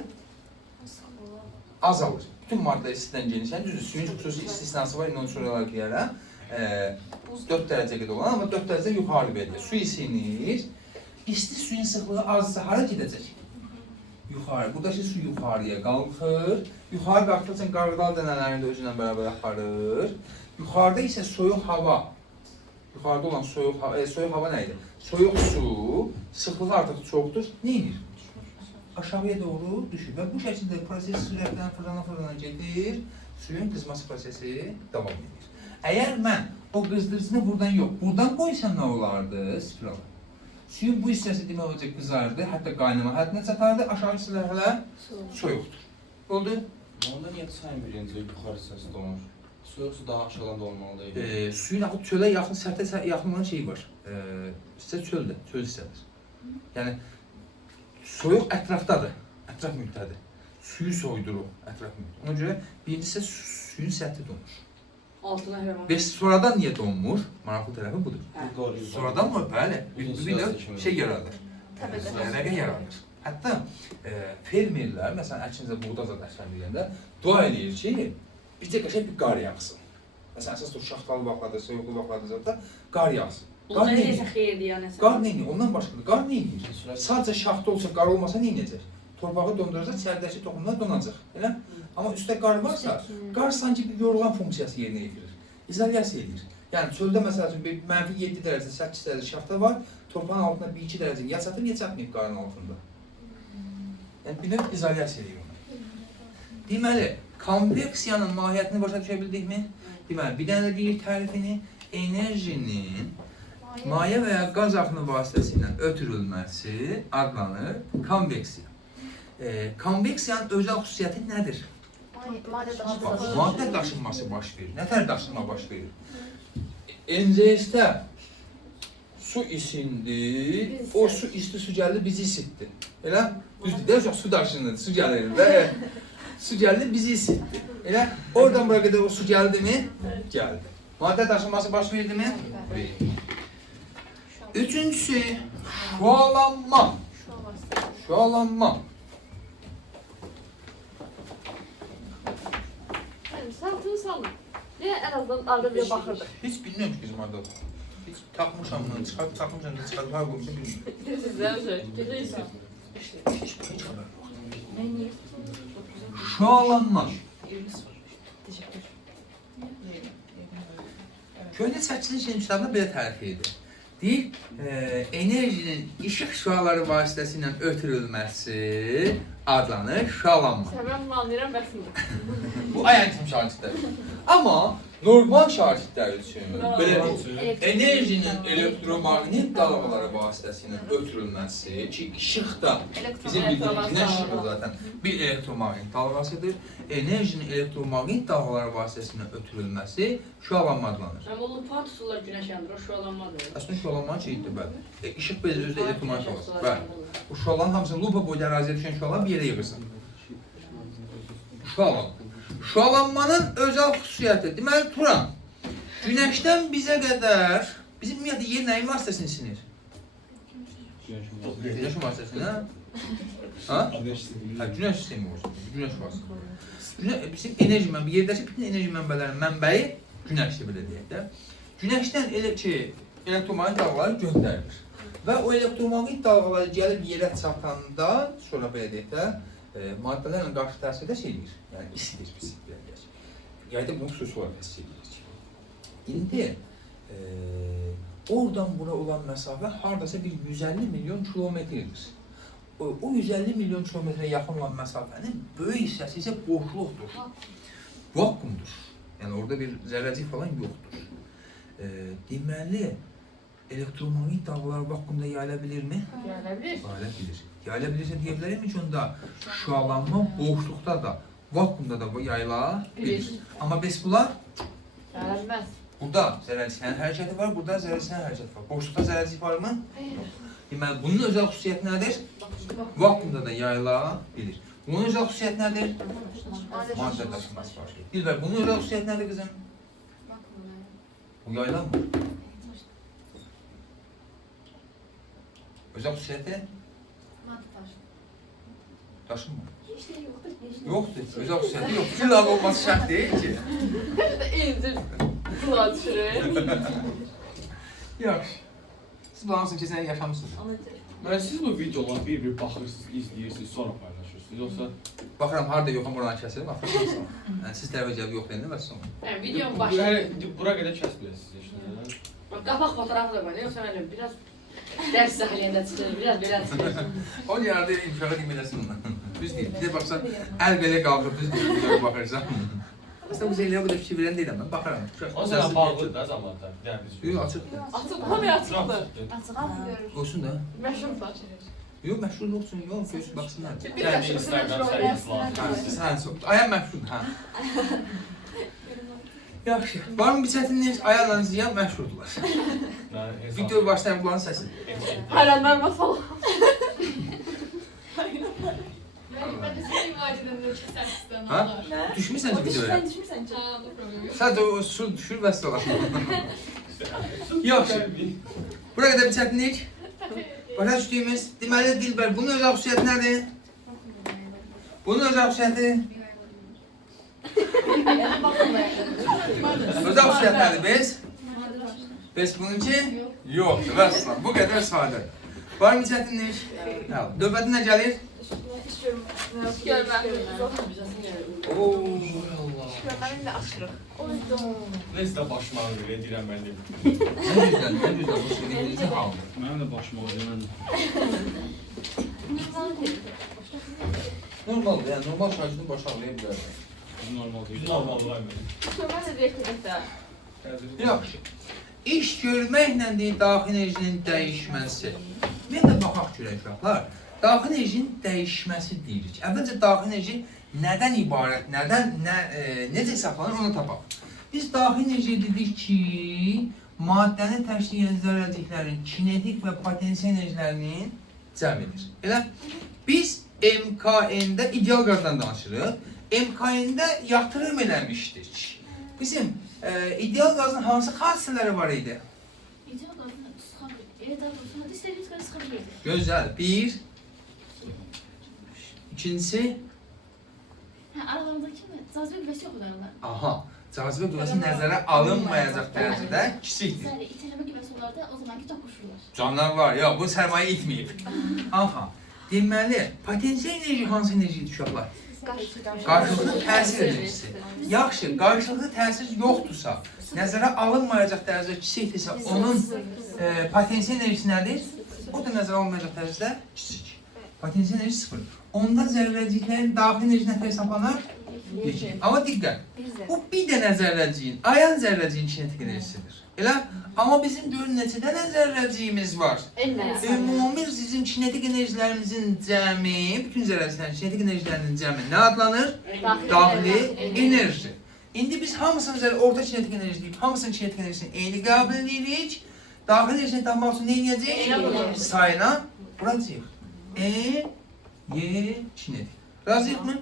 azalır. Bütün maddə istidən genişlənir. Düzdür, suyun xüsusi istisnası var, indi onu soruyorlar ki, yerə. 4 dərəcə qədər olan, amma 4 dərəcə yuxarı verilir. Su isinir. İsti suyun sıxlığı azsa hara gedəcək? Yuxarı. Buradakı su yuxarıya qalxır. Yuxarı qalxdıqca qarğıdalı dənələrini də özündən bərabər aparır. Yuxarıda isə soyuq hava. Yuxarıda olan soyuq hava nə idi? Soyuq su, sıxlığı artıq çoxdur. Nə edir? Aşağıya doğru düşür və bu şəkildə proses sürətdən fırlana gedir, suyun qızması prosesi davam edir. Əgər mən o qızdırıcını buradan yox, buradan qoysam nə olardı? Spirala. Suyun bu hissəsi demək olacaq qızardı, hətta qaynama həddinə çatardı, aşağı hissələr hələ soyuqdur. Oldu? Onda niyə çayın birinci yuxarı hissəsi donur? Soyuq su daha aşağıdan dolmalı deyil. Suyun axı çölə yaxın, sərtə yaxın olan şey var. Hissə çöldə, çöl hissədir. Yəni, soyuq ətrafdadır, ətraf mühitdədir. Suyu soydurur ətraf mühit. Ona görə birincisi suyun səthi donur. Altına hərəm. Və sonradan niyə donmur? Maraqlı tərəfi budur. Doğru. Sonradan mı? Bəli, bir şey yaradır. Rəqə yaradır. Hətta fermerlər, məsələn, əkinizdə buğda zat əşkənliyəndə dua edir ki, bizə qəşəng bir qar yağsın. Məsələn, əsas o şaxtalı vaxtlarda, soyuqlu vaxtlarda zətdə qar yağsın. Qar nə edir? Qar nə edir? Ondan başqadır. Qar nə edir? Sadəcə şaxta olsa, qar olmasa nə edəcək? Torpağı donduracaq, içəridəki toxumlar donacaq. Elə? Amma üstdə qar varsa, qar sanki bir yorğan funksiyası yerinə yetirir. İzolyasiya edir. Yəni çöldə məsəl üçün bir mənfi 7 dərəcə, 8 dərəcə şaxta var, torpağın altında 1-2 dərəcə ya çatıb, ya çatmayıb qarın altında. Yəni bir növ izolyasiya edir onu. Deməli, konveksiyanın mahiyyətini başa düşə bildikmi? Deməli, bir dənə deyir tərifini, enerjinin maye və ya qaz axını vasitəsilə ötürülməsi adlanır konveksiya. Konveksiyanın özəl xüsusiyyəti nədir? Maddə daşınması baş verir. Nətər daşınma baş verir? NCS-də su isindi, o su isti su gəldi, bizi isitdi. Elə? Düzdür, də çox su daşınır, su gəlir və su gəldi, bizi isitdi. Elə? Oradan bura qədər o su gəldi mi? Gəldi. Maddə daşınması baş verdi mi? Verir. Üçüncüsü, şualanma. Şualanma. Saltını salın. Niye en azından arada bir bakırdık? Hiç bilmiyorum ki bizim arada. Hiç takmışam bunu, takmışam da çıkartıp her koymuşum bilmiyorum. Sizden şey. Geliyorsun. Hiç haber yok. Şualanma. Köhnə çəkilin şeyin kitabında belə tərif edir. Deyir, enerjinin işıq şüaları vasitəsilə ötürülməsi adlanır şualanma. Hemen anlayıram bəxtimdir. Bu ayakçım şahitler. Ama normal şahitler için böyle değil. Enerjinin elektromagnet dalgaları vasitəsilə ötürülməsi ki, işıq da bizim bildiğimiz güneş ışığı zaten bir elektromagnet dalgasıdır. Enerjinin elektromagnet dalgaları vasitəsilə ötürülməsi şualanma adlanır. Ama o lupa tuturlar güneş yandır, o şualanmadır. Aslında şualanmanın şeyidir bəli. İşıq bezə özü elektromagnet dalgası. Bəli. Bu şualanın hamısını lupa boyda əraziyə düşən şualan bir yerə yığırsan. Şualanma. Şualanmanın özəl xüsusiyyəti. Deməli, Turan, günəşdən bizə qədər, bizim ümumiyyətlə yer nəyin vasitəsini sinir? Günəşin vasitəsini, hə? Ha? Günəş sistemi olsun. Günəş vasitəsini. Bizim enerji mənbəyi, yerdəki bütün enerji mənbələrinin mənbəyi günəşdir, belə deyək də. Günəşdən elektromagnet dalğaları göndərilir. Və o elektromagnet dalğaları gəlib yerə çatandan, sonra belə deyək də, maddələrlə qarşı təsirdə şey edir, yəni isidir biz deyək. Yəni bunu xüsusi olaraq hiss edirik. İndi oradan bura olan məsafə hardasa bir 150 milyon kilometrdir. O 150 milyon kilometrə yaxın olan məsafənin böyük hissəsi isə boşluqdur, vakuumdur. Yəni orada bir zərrəcik falan yoxdur. Deməli, elektromagnetik dalgalar vakuumda yayılabilirmi? Gelebilir. Yayılabilir. Yayılabilirse diyebilirim ki onda şualanma boşlukta da vakuumda da yayılabilir. Ama biz bunlar Gelmez. burada zərərçəklərin hərəkəti var, burada zərərçəklərin hərəkəti var. Boşluqda zərərçək varmı? Hayır. Deməli, bunun özel xüsusiyyəti nədir? Vakuumda da yayılabilir. Bunun özel xüsusiyyəti nədir? Maddə daşıması var. Dilbər, bunun özel xüsusiyyəti nədir qızım? Bu yayılanmır. Özel xüsusiyyəti daşınmır. Yoxdur, özel xüsusiyyəti yoxdur. İlla olması şərt deyil ki. İndir. Kulağa düşürür. Yaxşı. Siz bu hamısını keçən il yaşamısınız. Mən siz bu videoları bir-bir baxırsınız, izləyirsiniz, sonra paylaşırsınız. Yoxsa Baxıram, harada yoxam, buradan kəsirim, baxıram. Yəni, siz tərəfə gəlib yox deyəndə bəs sonra. Yəni videonun Bu başında hələ bura qədər kəsməyəsiniz işte. qapak fotoğrafı da var. Yoxsa mənim biraz dərs səhliyində çıxır, biraz belə çıxır. O yerde inşallah deməlisin. Düz deyil. Bir də baxsan, əl belə qalxıb, düz deyil, bir baxırsan. Aslında bu şeylərə bu da fikir verən deyiləm, mən baxaram. O zaman bağlıdır da zamanda. Yəni biz. Yox, açıqdır. Açık hamıya açıktı. Olsun da. Meşhur saç. Yox, məşhur olsun, yox, göz baxsınlar. Bir Yəni yaşlı Instagram meşhur səhifəsi olsun. lazımdır. Sən çox. Ayam məşhur, hə. Yaxşı. Varmı bir çətinlik? Ayarla ziyan məşhurdular. Video başlayan bunların səsi. Hayranlar masal. Ben de seni vadeden de kesersin. Ha? Düşmüsən ki videoya? Ha, no problem. Sadəcə o sur düşür və sonra. Yaxşı. Buraya qədər bir çətinlik. Başa düşdüyümüz, deməli Dilbər, bunun özel xüsusiyyəti nədir? Bunun özel xüsusiyyəti? Özel xüsusiyyəti nədir biz? Biz bununki? Yoxdur, vəssalam. Bu qədər sadə. Var mı çətinlik? Növbəti nə gəlir? Görmem. Oo, Allah. Görmemin de aşırı. Neyse də başıma ağrıyor, deyirəm mən də. Nə güzel bu söylediğinizi aldı. mənim də başıma ağrıyor. Normaldır, yəni normal şarjını baş ağrıya bilər. Normal deyil. Biz normal olayım. Görmem de direkt de. Yaxşı. İş görməklə deyil, daxil enerjinin dəyişməsi. Bir də baxaq görək uşaqlar. Daxil enerjinin dəyişməsi deyirik. Əvvəlcə daxil enerji nədən ibarət, necə hesablanır onu tapaq. Biz daxil enerji dedik ki, maddəni təşkil edən zərrəciklərin kinetik və potensial enerjilərinin cəmidir. Elə biz MKN-də ideal qazdan danışırıq. MKN-də yatırım eləmişdik. Bizim ideal qazın hansı xassələri var idi? Gözəl. Bir. İkincisi. Aralarındaki mi? Cazibə qüvvəsi yox olarlar. Aha. Cazibə qüvvəsi nəzərə alınmayacaq dərəcədə kiçikdir. Sadəcə itələmə qüvvəsi olardı, o zamanki toqquşurlar. Canlar var. Ya bu sərmayə itməyib. Aha. Deməli, potensial enerji hansı enerjidir uşaqlar? Qarşılıqlı təsir enerjisi. Yaxşı, qarşılıqlı təsir yoxdursa, nəzərə alınmayacaq dərəcədə kiçikdirsə, onun potensial enerjisi nədir? O da nəzərə alınmayacaq dərəcədə kiçik. Potensial enerji sıfır. Onda zərrəciklərin daxil enerji nə hesablanır? 2. Amma diqqət, bu bir dənə zərrəciyin, ayan zərrəciyin kinetik enerjisidir. Elə? Amma bizim görün neçə dənə zərrəciyimiz var. Ümumi bizim kinetik enerjilərimizin cəmi, bütün zərrəciklərin kinetik enerjilərinin cəmi nə adlanır? Daxili enerji. İndi biz hamısını orta kinetik enerji deyib, hamısının kinetik enerjisini eyni qəbul edirik. Daxil enerjini tapmaq üçün nə edəcəyik? Sayına vuracağıq. Y kinetik. Razıyıq mı?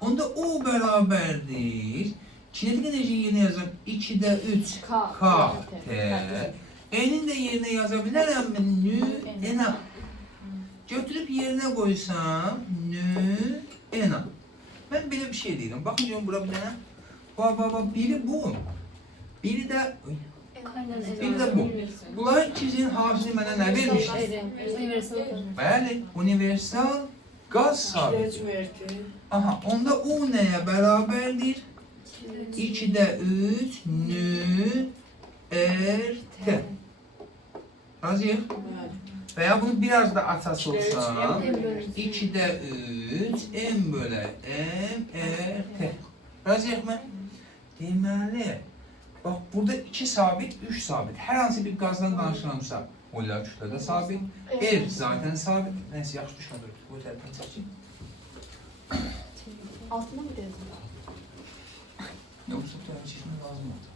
Onda O bərabərdir. Kinetik enerjinin yerinə yazıram 2'də 3 K T. N'in də yerinə yaza bilərəm mən N. Götürüb yerinə qoysam N. Mən belə bir şey deyirəm. Baxın görün bura bir dənə. Bax, biri bu. Biri də bu. Bunların ikisinin hasili mənə nə vermişdir? Bəli, universal qaz sabiti. Aha, onda U nəyə bərabərdir? 2'də 3 N Razıyıq? Və ya bunu biraz da aças olsam 2'də 3 M bölə M R T. Razıyıq mı? Deməli, Bax, burada 2 sabit, 3 sabit. Hər hansı bir qazdan danışıramsa, molekülər kütlədə sabit. R zaten sabit. Nəysə, yaxşı düşmədir. Bu tərəfdən çəkəcək. Altına mı yazın? Yoxsa bu tərəfə çəkmək lazım oldu.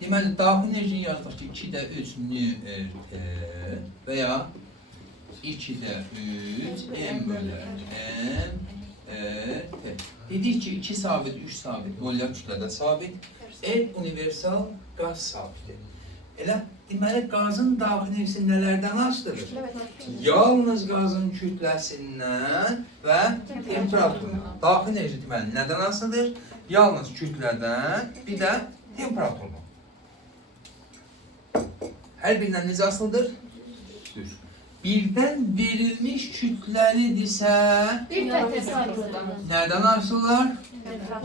Deməli, daxil enerjini yaradıq ki, 2-də 3 nRT və ya 2-də 3 M bölər NRT. Dedik ki, 2 sabit, 3 sabit, molekülər kütlədə sabit. N universal qaz sabitdir. Elə, deməli, qazın daxil enerjisi nələrdən asılıdır? Yalnız qazın kütləsindən və temperaturundan. Daxil enerji deməli, nədən asılıdır? Yalnız kütlədən, bir də temperaturundan. Hər birindən necə asılıdır? Düz. Birdən verilmiş kütləlidirsə, nədən asılılar?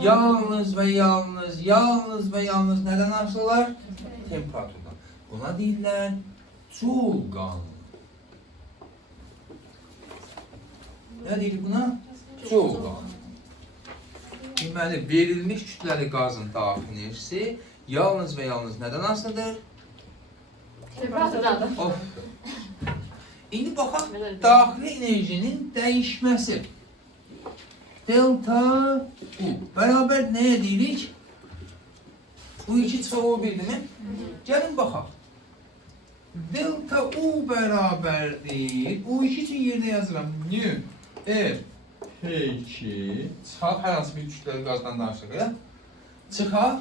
Yalnız və yalnız nədən asılılar? Temperaturdan. Buna deyirlər Joule qanunu. Nə deyilir buna? Joule qanunu. Deməli, verilmiş kütləli qazın daxil enerjisi yalnız və yalnız nədən asılıdır? Temperaturdan. Of. İndi baxaq daxili enerjinin dəyişməsi. Delta U bərabər nəyə deyirik? U2 çıxaq O1-dirmi? Gəlin baxaq. Delta U bərabərdir. U2 üçün yerdə yazıram. Nü P2 çıxaq, hər hansı bir kütləli qazdan danışıq, elə? Çıxaq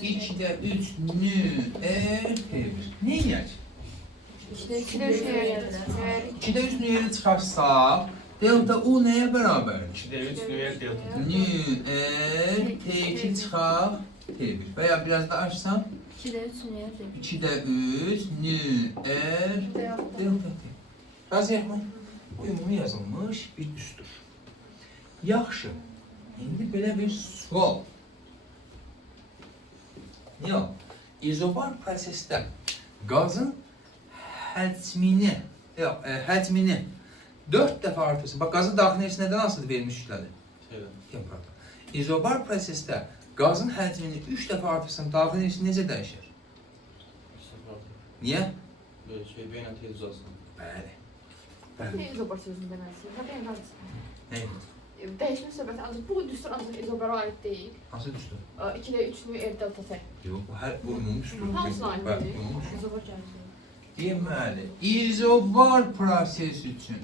2-də 3 nü P1. Nə eləyək? 2-də 3 nüyəni çıxarsaq, delta U nəyə bərabərdir? 2-də 3 nüyer delta. Nü T2 çıxaq T1. Və ya biraz da açsam, 2-də 3 nü delta T. Razıyıq mı? Bu ümumi yazılmış bir düstur. Yaxşı. İndi belə bir sual. Yox, izobar prosesdə qazın həcmini 4 dəfə artırsa, bax, qazın daxil enerjisi nədən asılıdır verilmiş kütlədir? Temperatur. İzobar prosesdə qazın həcmini 3 dəfə artırsan, daxil enerjisi necə dəyişir? Niyə? Beynə tez uzasın. Bəli. Ne izobar sözünü demezsin? Haberin var mısın? Nə? Değişme söhbəti ancaq bu düstur ancaq izobara aid deyil. Hansı düstur? 2'də 3 nü R delta T. Yox, bu ümumi düstur. Hamısına aid Bəli, deyil. ümumi düstur. İzobar gəlsin. Deməli, izobar proses üçün.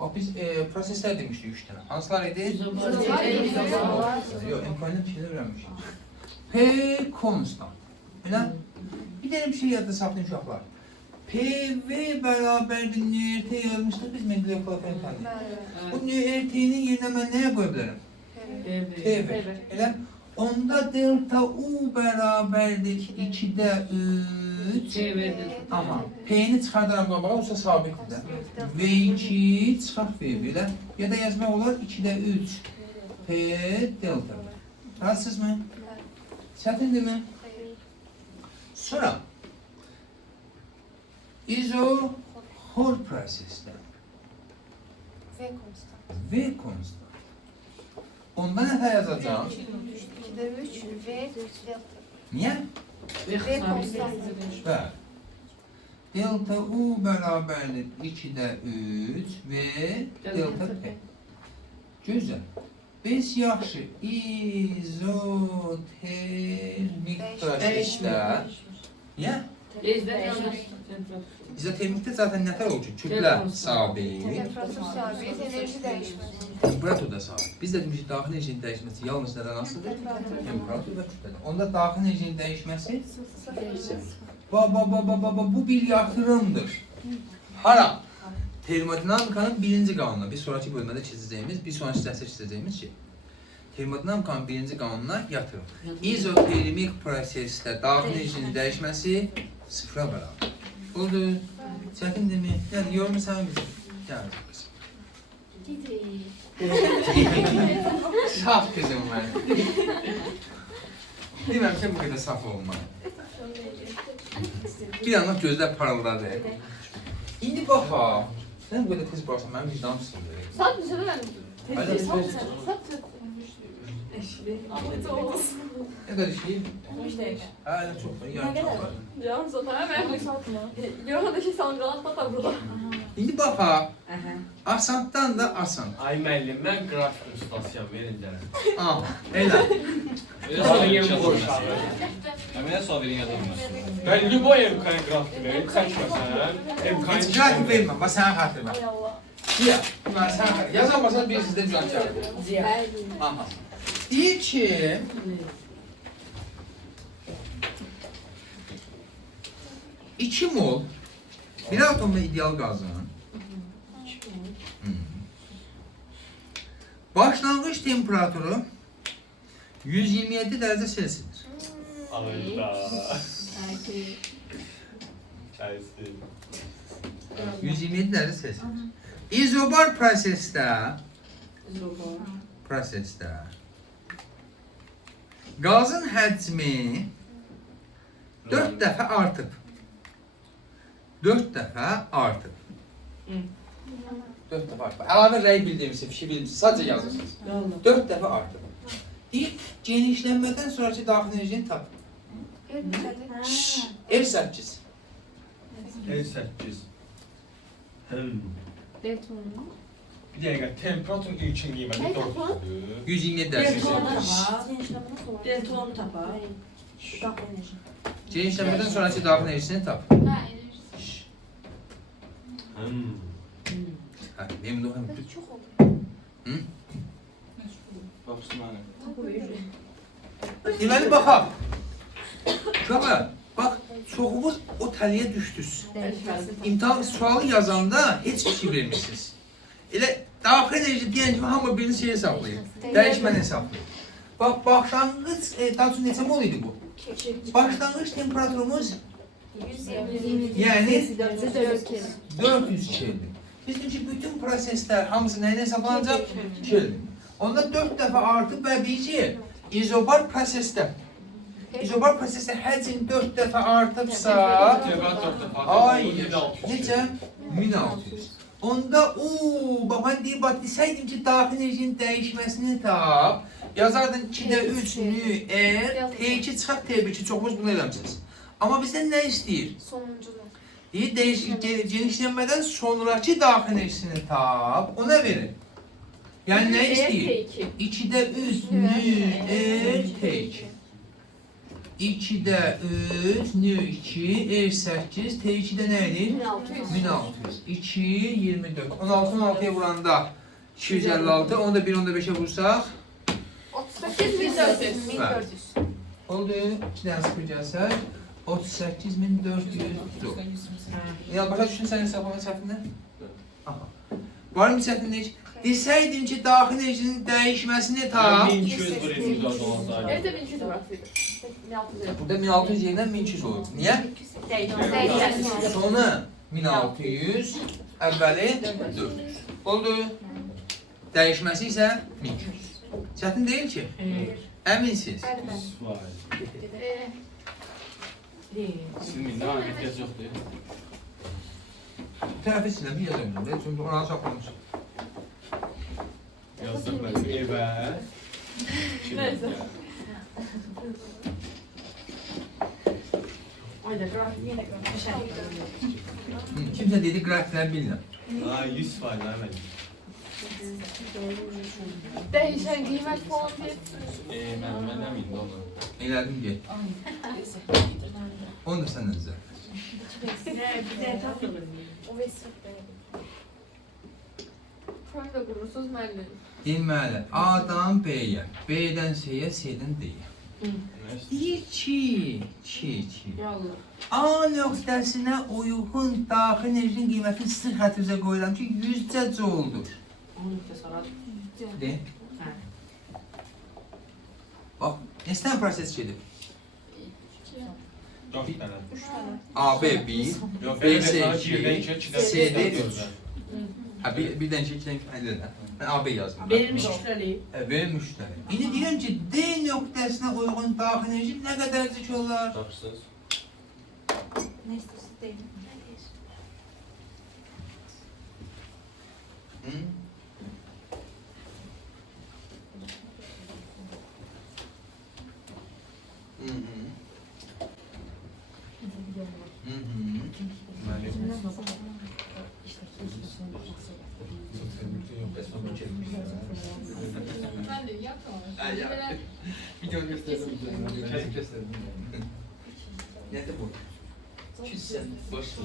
Bax, biz proseslər demişdik 3 dənə. Hansılar idi? Yox, imkanlı bir şeylər öyrənmişik. P konstant. Elə? Bir dənə bir şey yadda saxlayın uşaqlar. PV bərabərdir NRT yazmışdıq biz Mendeleyev imkanı. Bu NRT'nin yerinə mən nəyə qoya bilərəm? PV. Elə? Onda delta U bərabərdir 2'də 3. Amma P'ni çıxardaram qabağa, olsa sabitdir. V2 çıxaq V1 ilə. Ya da yazmaq olar 2'də 3. P delta. Razısınızmı? Çətindirmi? Sonra izoxor prosesdə V konstant. Onda nə yazacağım? 2'də 3 V delta. Niyə? V konstant. Bəli. Delta U bərabərdir 2'də 3 və delta P. Gözəl. Biz yaxşı izotermik prosesdə niyə? İzotermikdə zaten nətər olur ki, kütlə sabit, Temperatur sabit, enerji değişmez. temperatur da sabit. Biz də demişik, daxil enerjinin dəyişməsi yalnız nədən asılıdır? Temperatur və kütlədən. Onda daxil enerjinin dəyişməsi bu bir yatırımdır. Hara? Termodinamikanın birinci qanununa, bir sonraki bölmədə keçəcəyimiz, bir sonraki dərsdə keçəcəyimiz şey. Termodinamikanın birinci qanununa yatırım. İzotermik prosesdə daxil enerjinin dəyişməsi sıfıra bərabər. Oldu. Çətindirmi? Yəni, yorumu sən bilsin. Gəl qızım. Saf qızım mənim. Deməm ki, bu qədər saf olmalı. Bir anlıq gözlər parıldadı. İndi baxaq. Sən bu qədər tez baxsan, mənim vicdanım sındır. Saat mı söyle ben? Hayır, Saat Alıcı olsun. Ne kadar şey? 15 dəqiqə. Hala çok var. Yarın Ne çok kadar? var. Yarın zaten hemen. Yoradaki sangralatma da burada. İndi bax ha. Asantdan da asant. Ay müəllim, mən qrafik ustasıyam, verin gəlin. Ah, elə. Qalıyım bu uşağı. Əminə sual verin yazılmaz. Mən Lüboy MK'nin qrafiki verin, çəkməsən. Heç MK'nin grafik verməm, bax sənin xatirinə. Ay Allah. Ya, mən sənin xatirinə. Yazamasa bir sizdə düzəltəcəm. Aha. Deyir ki, iki mol bir atomda ideal qazın başlanğıc temperaturu 127 dərəcə Selsidir. Alırda. Çayısı. 127 dərəcə Selsidir. İzobar prosesdə qazın həcmi 4 dəfə artıb. 4 dəfə artıb. 4 dəfə artıb. Əlavə rəy bildirmişsə, fişi bildirmişsə, sadəcə yazırsınız. 4 dəfə artıb. Deyir, genişlənmədən sonraki daxil enerjini tap. R8. L8. Bir dəqiqə, temperaturun ilkin qiyməti 4-dür. 127 dərəcə. Deltonu tapar. Genişlənmədən sonraki daxil enerjisini tap. Ha, enerji. Hə, memnun olum. Çok oldu. Baxsın mənim. Deməli, baxaq. Uşaqlar, bax, çoxumuz o təliyə düşdünüz. İmtahan sualı yazanda heç bir şey vermirsiniz. Elə daxil enerji deyən kimi hamı birini şey hesablayır. Dəyişməni hesablayır. Bax, başlanğıc, daha sonra neçə mol idi bu? Başlanğıc temperaturumuz yəni 400 Kelvin. Biz dedik ki, bütün proseslər hamısı nəyinə hesablanacaq? Kelvin. Onda 4 dəfə artıb və bir ki, izobar prosesdə həcm 4 dəfə artıbsa, Temperatur 4 dəfə. ay, necə? 1600. Onda, bax, mən deyib, bax, desəydim ki, daxil enerjinin dəyişməsini tap, yazardın 2-də 3 nü, T2 çıxaq T1 çoxumuz bunu eləmişsiniz. Amma bizdən nə istəyir? Sonuncunu. Deyir, genişlənmədən sonraki daxil enerjisini tap, ona verin. Yəni nə istəyir? 2-də 3 nü, T2. 2-də 3, nü 2, R8, T2-də nə edir? 1600. 1600. 2, 24. 16'ya vuranda 256, onu da 1, onu da 5'e vursak 38.400. 1400. oldu. 2 tane sıfır gelsək 38.400. Ya başa düşün sənin hesablama səhvində? Aha. Var mı səhvində? Desəydim ki, daxil enerjinin dəyişməsini tap. 1200 birinci dörd olsaydı. Evde 1200 bıraksaydı. 1600. Burada 1600 yerindən 1200 olur. Niyə? Değişen. Sonu 1600, əvvəli 400. Oldu. Dəyişməsi isə 1200. Çətin deyil ki? Əminsiz. Vay. Sizin nə ehtiyac yoxdur. Tərəfi silə bir yazıyorum. Çünki ona saxlamışım. Yazdım ben evə. Neyse. Ayda grafik yenə Kimsə dedi qrafikləri bilmirəm. Ha 100 faiz hemen. Değişen kıymet falan diye. Mən əmindim onu. Elədim ki. Onu da səndən izlə. bize tapılır. Şöyle de gurursuz müəllim. Deməli, A'dan B'yə, B'dən C'yə, C'dən D'yə. Deyir ki, Yallah. A nöqtəsinə uyğun daxil enerjinin qiymətini sıx xətirizə qoyuram ki, 100 jouldur. Onun nöqtəsi De. Hə. Bax, neçə proses gedir? 4 tane. A, B 1, Yok B, ben C mesela 2, 2'den 2'ye C, D 3. Ha, birdən 2, 2'den 2, mən A, B yazdım. Verilmiş kütləli. Verilmiş kütləli. İndi deyirəm ki, D nöqtəsinə uyğun daxil enerji nə qədərcik olar? Tapırsınız. Ne istiyorsun değil. Belə Video gösterdim. Kesin gösterdim. Nerede bu? Küssen başla.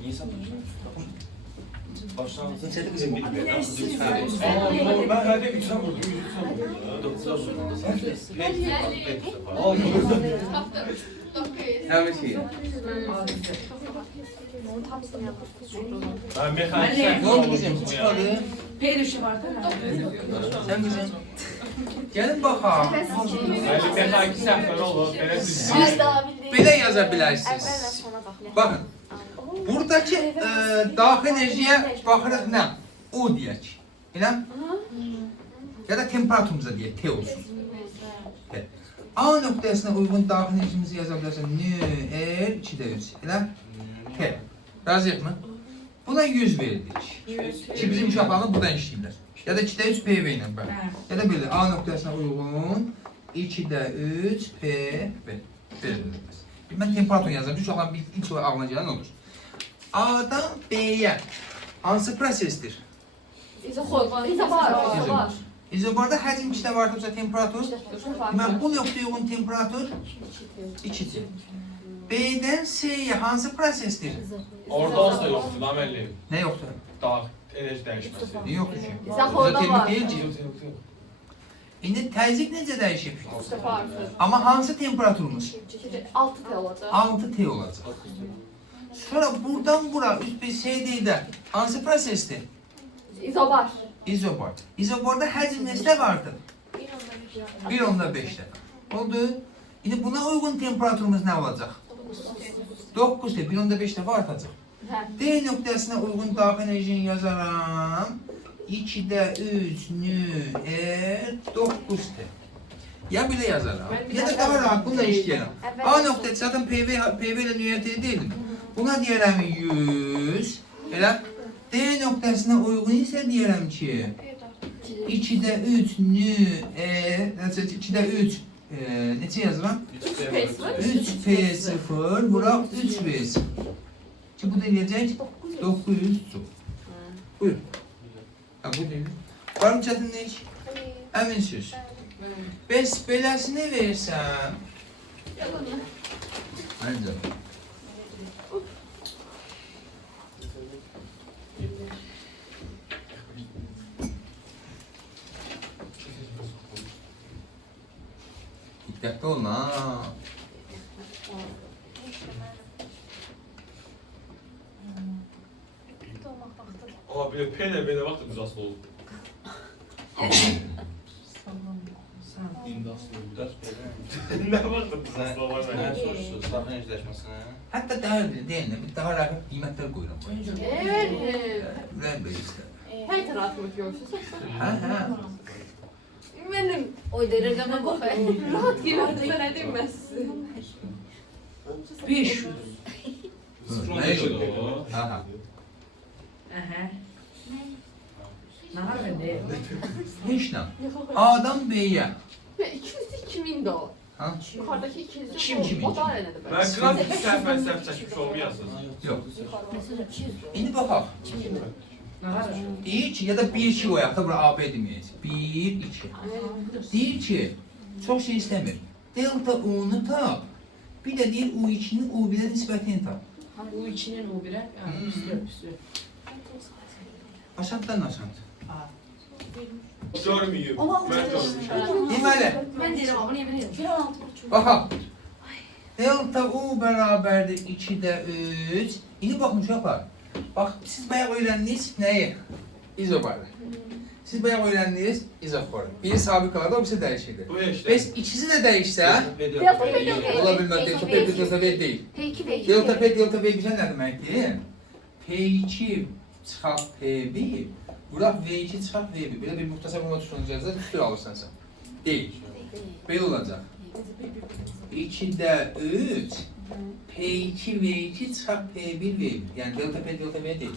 Niye satıyorsun? Başlangıçta Sen kızım bilmiyor. Ben hadi 3'den vurdum. yəni hafta 3 dəqiqə. Her şey. Ben mekanik Ne oldu kızım? Çıkadı. Perişi var da. Sen kızım. Gelin bakalım. Ben mekanik səhvləri olur. Belə siz. Belə yaza bilərsiniz. Bakın. Buradaki daxil enerjiye baxırıq nə? O deyək. Elə? Ya da temperaturumuza deyək, T olsun. T. A nöqtəsinə uyğun daxil enerjimizi yaza bilərsən. N, R, 2'də 3. Elə? T. Razıyıq mı? Buna 100 verdik. Ki bizim uşaqlarımız buradan işləyirlər. Ya da 2'də 3 PV ilə bəli. Ya da belə A nöqtəsinə uyğun 2'də 3 PV. Verilir. Mən temperatur yazıram. Uşaqların ilk ağlına gələn olur. A'dan B'ye hansı prosesdir? İzobar. İzobarda həcm 2'də artırsa temperatur. Demək, bu nöqtəyə uyğun temperatur 2'dir. B'den C'ye hansı prosesdir? Orada olsa yoxdur da müəllim. Ne yoktur? Daha enerji dəyişməsi. Ne yoktur ki? İzobarda İzotermik var. değil ki. Yox, yox, yox. İndi təzyiq necə dəyişir? Sıfır. Ama hansı temperaturumuz? 6 T olacaq. 6T olacaq. Sonra buradan bura üst bir C'de hansı prosesdir? İzobar. İzobar. İzobarda həcm neçə vardır? 1/5'te. Oldu. İndi buna uygun temperaturumuz ne olacaq? 9'da 1/5'te artacaq. Hə. D nöqtəsinə uyğun daxil enerjini yazaram. 2'də 3 nü R 9'da. Ya belə yazaram. Ya da daha rahat bununla işləyərəm. A nöqtəsi zaten PV ilə nüyyət edildim. Buna deyərəm 100. Elə D nöqtəsinə uyğun isə deyərəm ki 2'də 3 nü R 2'də 3 neçə yazıram? 3P0 bura 3V0. Ki bu da gələcək 900 su. Buyurun. Ha bu deyil. Var mı çətinlik? Əminsiz. Bəs beləsini versəm. Ancaq. Diqqətli olun ha. Amma belə belə vaxt biz asılı olub. Nə vaxt biz asılı olub? Nə soruşsunuz? Daxil enerjiləşməsinə? Hətta daha deyil, bir daha rəqəm qiymətlər qoyuram. Evet. Ürəyim belə istər. Hər tərəfimi görürsünüz. Hə, hə. Mənim Oy derəcəmə bax. rahat qiymətində nə deyim mən sizə? 500. Nə yox? Hə, hə. Aha. Ne var bende? Heç nə. A'dan B'yə. Və 200-2000 də o. Ha? Yuxarıdakı 200 Kim? o da elədir Mən bəlkə. qrafik səhv çəkmiş olmayasınız. Yox. İndi baxaq. Ne var? Deyir ki, ya da 1-2 qoyaq da bura AB deməyək. 1-2. Deyir ki, çox şey istəmir. Delta U'nu tap. Bir də deyir U2'nin U1'ə nisbətini tap. Bu içinin o bire. Üstü. Aşağıdan aşağıda. Görməyib. Mən görmüşəm. Deməli, Ben derim ama niye bileyim? 1.6 baxaq. Delta U bərabərdir 2'də 3. İndi baxın uşaqlar. Bax, siz bayaq öyrəndiniz nəyi? İzobarı. Siz bayaq öyrəndiniz izoforu. Biri sabit qalır, o birisi dəyişirdi. Bu işte. Bəs ikisi də dəyişsə, ola bilməz, delta P, delta V deyil. P2 Delta P, delta V bizə nə deməkdir? P2 çıxaq P1, bura V2 çıxaq V1. Belə bir muxtasar buna tutunacaqsa, tutur alırsan sən. Deyil. Belə olacaq. 2'də 3, P2 V2 çıxaq P1 V1. Yəni delta P, delta V deyil.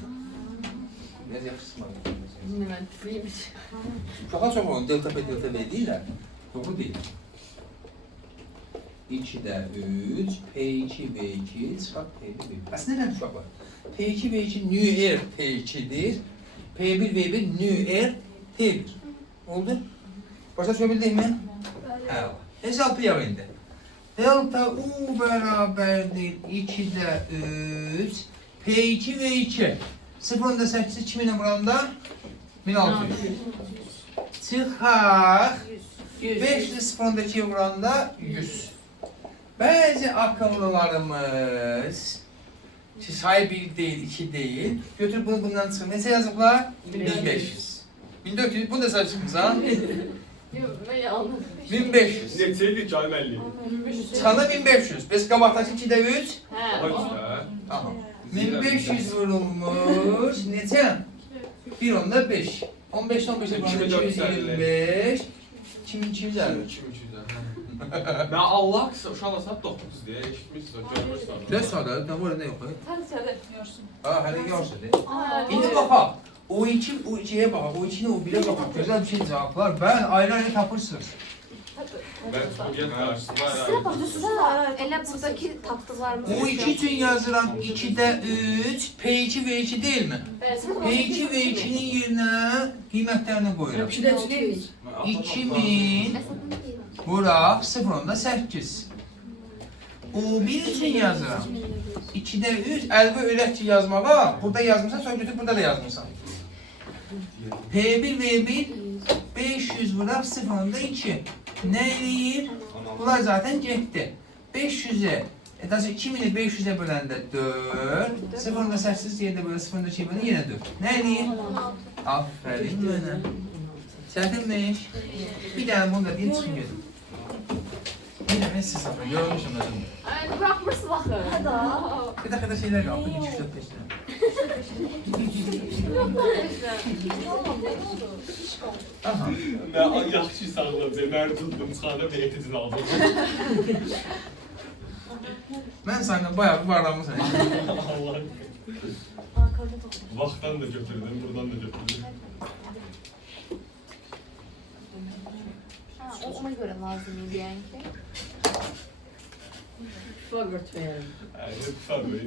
Biraz yaxşı sıxmalı. Mən bilmirəm. Uşaqlar çox olan delta P, delta V deyirlər. Doğru deyil. 2'də 3, P2 V2 çıxaq P1 V1. Əslində nədir uşaqlar? P2 V2 nü R P2'dir. P1 V1 nü R P1. Oldu? Başa düşə bildikmi? Hə. Hesablayaq indi. Delta U bərabərdir 2-də 3. P2 və 2. 0.8'i kiminlə vuranda? 1600. Çıxaq. 5'li 0.2'ye vuranda 100. Bəzi akımlılarımız sayı 1 değil, 2 değil. Götür bunu bundan çıxın. Neçə yazıblar? 1500. 1400. Bunu da sayı çıxmısan? Yok, ben yanlış. 1500. Neçəydi ki, ay müəllim? Çıxanda 1500. Biz qabaqdakı 2'də 3. He. Aha. 1500 vurulmuş. Neçə? 1 onda 5. 15'ten 15'e 225. 2250. 2200. Mən Allah qısa uşaqla saat 9 deyə eşitmişsiniz, görmürsünüz. 4 saat ne var ne yok. Sen söyle. Ha hele görsün. Aa, İndi baxaq. O 2 o 2'ye baxaq. O 2'ni o 1'e baxaq. Gözəl bir şey cavablar. Ben ayrı-ayrı tapırsınız. Mən Cumhuriyyət qarşısında Sıra başlasana. Elə buradakı tapdıqlarımız. O 2 üçün yazıram 2'də 3. P2 ve 2 değil mi? P2 ve 2'nin yerine qiymətlərini qoyuram. Küdəçi deyil. 2000 bura 0.8. O 1 üçün yazıram. 2'də 3 əlbə öyrət ki yazmağa. Burada yazmısan sonra götür burada da yazmısan. P1 ve 1 500 vuraq 0.2. Ne eləyir? Bunlar zaten getdi. 500'e Edası 2000'i 500'e böləndə 4. 0.8 yerdə böyle 0.2 bölən yenə 4. Ne eləyir? Aferin mənə. Çətinmiş. Bir dənə bunu da deyin çıxın gedin. Yine ben siz sapın. Yorulmuşum özüm. Ay, bırakmışsın bakın. Hadi. Bir dakika da şeyler kaldı. 2 3 4 5 lira. Yok böyle işte. Aha. Mən yaxşı sağlayacağım, mən tutdum, çıxanda BT-cini aldım. Ben sana bayağı bir varlanmışsın. Allah. Vaxtdan da götürdüm, buradan da götürdüm. Ona göre lazım yani. Fuck örtmeyelim. Yok, tabii.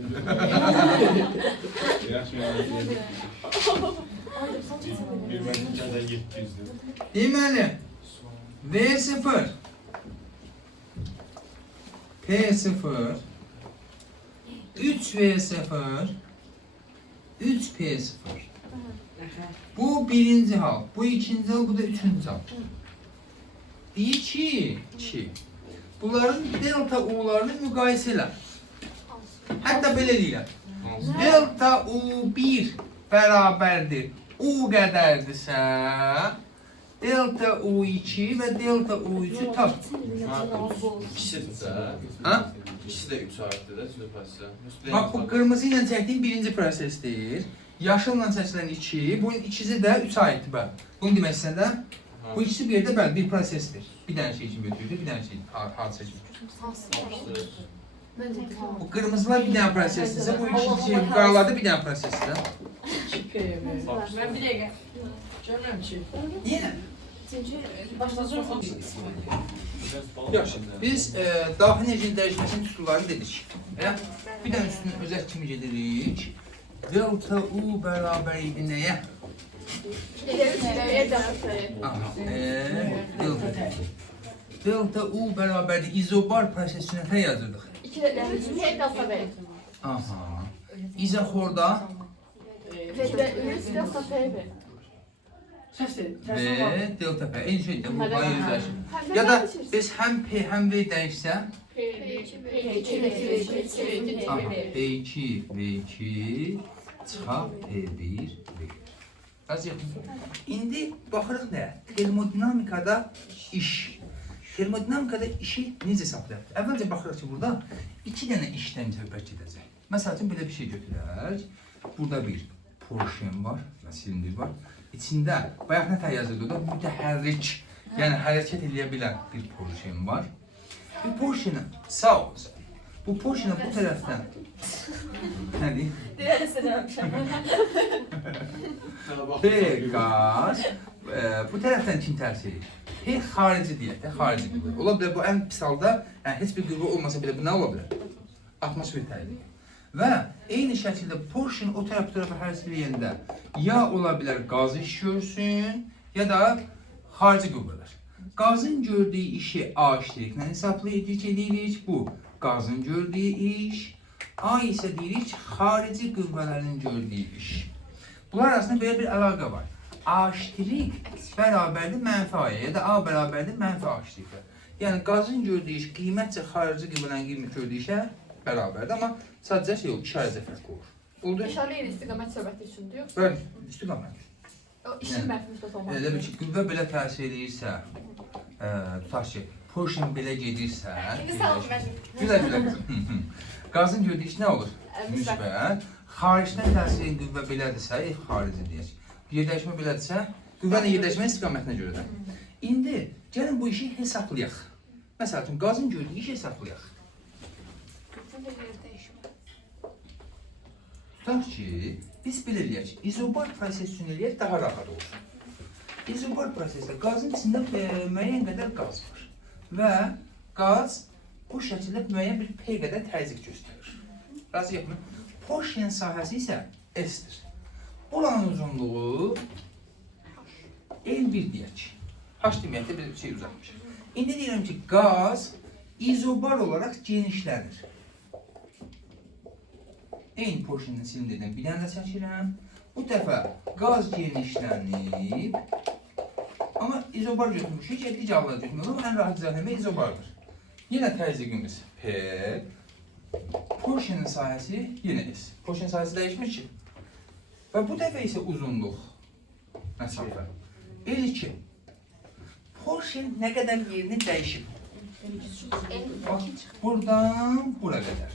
Bir mən dükkanda 700'dür. Deməli V0 P0 3V0 3P0 Bu birinci hal, bu ikinci hal, bu da üçüncü hal. Deyir ki, bunların delta U'larını müqayisə elə. Hətta belə deyirəm. Delta U1 bərabərdir U qədərdirsə, delta U2 və delta U3'ü tap. İkisi də. Ha? İkisi də 3 saatdır da söz prosesi. Bax bu qırmızı ilə çəkdiyim birinci prosesdir. Yaşılla çəkilən 2, bunun ikisi də 3 aiddir bəli. Bunu demək istəndə bu ikisi bir yerdə bəli bir prosesdir. Bir dənə şey üçün götürülür, bir dənə şey hadisə üçün. Bu qırmızılar bir dənə prosesdirsə, bu ikisi şey qaralarda bir dənə prosesdir. Ben bir dakika. Görmem ki. Yenə Başlayacağım. yaxşı. Biz daxili enerjinin dəyişməsinin üsullarını dedik. Bir dənə üstünün özət kimi gedirik. Delta U bərabər idi nəyə? Aha, delta. Delta U bərabərdir izobar prosesinə tə yazırdıq. Aha. İzoxorda Ses de. ve delta P. Eyni şeydir, bu paylaşır. Ya da biz həm P həm V dəyişsə, aha, P2, V2, çıxaq P1, V. Az yaxın. İndi baxırıq nə? Termodinamikada iş. Termodinamikada işi necə hesablayaq? Əvvəlcə baxırıq ki, burada 2 dənə işdən söhbət gedəcək. Məsəl üçün belə bir şey götürək. Burada bir porşen var, silindir var. İçində bayaq nə tər yazırdı da mütəhərrik, yəni hərəkət edə bilən bir porşen var. Bu porşeni sağ olsun. Bu porşeni bu tərəfdən nə deyim? P qaz bu tərəfdən kim təsir edir? P xarici deyək də, xarici qüvvə. Ola bilər bu ən pis halda, yəni heç bir qüvvə olmasa belə bu nə ola bilər? Atmosfer təyin. Və eyni şəkildə porşen o tərəfə hərəkət edəndə ya ola bilər qaz iş görsün, ya da xarici qüvvələr. Qazın gördüyü işi A iştiriklə edirik. Bu qazın gördüyü iş. A isə deyirik xarici qüvvələrin gördüyü iş. Bunlar arasında belə bir əlaqə var. A iştirik bərabərdir mənfi A'ya ya da A bərabərdir mənfi A iştiriklə. Yəni qazın gördüyü iş qiymətcə xarici qüvvələrin qiymət gördüyü işə bərabərdir, amma sadəcə yox, işarəcə fərq olur. Oldu? İşarə ilə istiqamət söhbəti üçündür, yoxsa? Bəli, istiqamət. O işin mənfi müsbət olması. Elə bir ki, qüvvə belə təsir edirsə, tutaq ki, portion belə gedirsə, gülə-gülə qızım. Qazın gördüyü iş nə olur? Müsbət. Xaricdən təsir edən qüvvə belədirsə, F xarici deyək. Yerdəyişmə belədirsə, qüvvənin yerdəyişmə istiqamətinə görədir. İndi gəlin bu işi hesablayaq. Məsəl üçün, qazın gördüyü işi hesablayaq. Tutaq ki, biz belə eləyək, izobar proses üçün eləyək daha rahat olsun. İzobar prosesdə qazın içində müəyyən qədər qaz var və qaz bu şəkildə müəyyən bir P qədər təzyiq göstərir. Razıyıq mı? Portion sahəsi isə S-dir. Buranın uzunluğu L1 deyək. H deməkdə bir şey uzatmışıq. İndi deyirəm ki, qaz izobar olaraq genişlənir. Eyni porşinin silindirdən bir dənə çəkirəm. Bu dəfə qaz genişlənib. Amma izobar götürmüşük, digər alına götürmüşük. Ən rahat izah etmək izobardır. Yenə təzyiqimiz P. Porşinin sahəsi yenə S. Porşinin sahəsi dəyişmir ki. Və bu dəfə isə uzunluq məsafə L2. Porşin nə qədər yerini dəyişib. Bax, buradan bura qədər.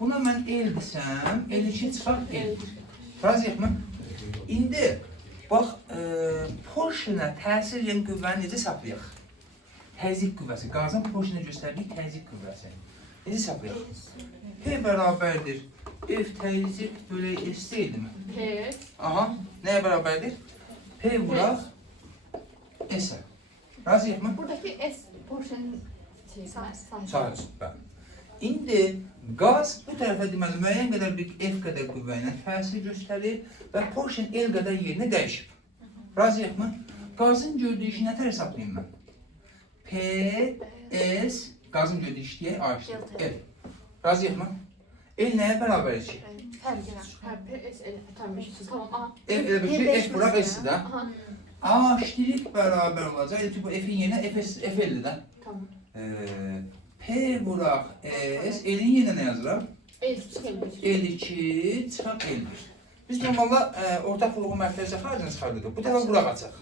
Buna mən L desəm, L2 çıxar L1. Razıyıq mı? İndi, bax, porşinə təsir edən qüvvəni necə hesablayaq? Təzyiq qüvvəsi, qazın porşinə göstərdiyi təzyiq qüvvəsi. Necə hesablayaq? P bərabərdir. F təzyiq bölü S deyildi mi? P. Aha, nəyə bərabərdir? P vuraq S-ə. Razıyıq mı? Buradakı S porşinin sahəsi. Sahəsi, bəli. İndi qaz bu tərəfə deməli müəyyən qədər bir F qədər qüvvə ilə təsir göstərir və porşin L qədər yerini dəyişib. Razıyıq mı? Qazın gördüyü işi nətər hesablayayım mən? P, S, qazın gördüyü iş deyək, A işdir, L. Razıyıq mı? L nəyə bərabər eşik? P, S, L. Tamam, A. F bir şey, F bıraq S-i də. Aha, A iştirik bərabər olacaq. Bu F-in yerinə F50 də. tamam. P vuraq S, L-in yerinə nə yazıraq? S çıxılmış. L2 çıxaq L1. Biz normalda ortaq vurğu mərkəzə xaricini çıxardıq. Bu dəfə vuraq açaq.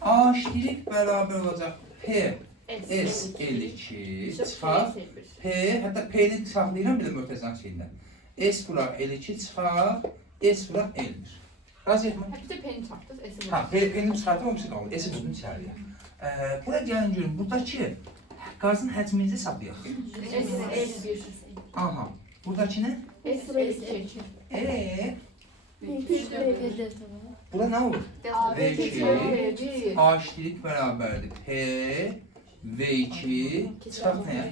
A iştirik bərabər olacaq P, S, L2 çıxaq P, hətta P-ni saxlayıram bir də mörtəzən şeyindən. S vuraq L2 çıxaq, S vuraq L1. Razıyıq mı? Hepsi P'ni çarptınız, S'i Ha, P-ni çıxardım, o birisi qaldı. S-i vurdum içəriyə. Bura gəlin görün, buradakı qazın həcminizi hesablayaq. S1. Aha, buradakı nə? S2. Bura nə olur? V2. A iştirik bərabərdir. P, V2, çıxaq nəyə?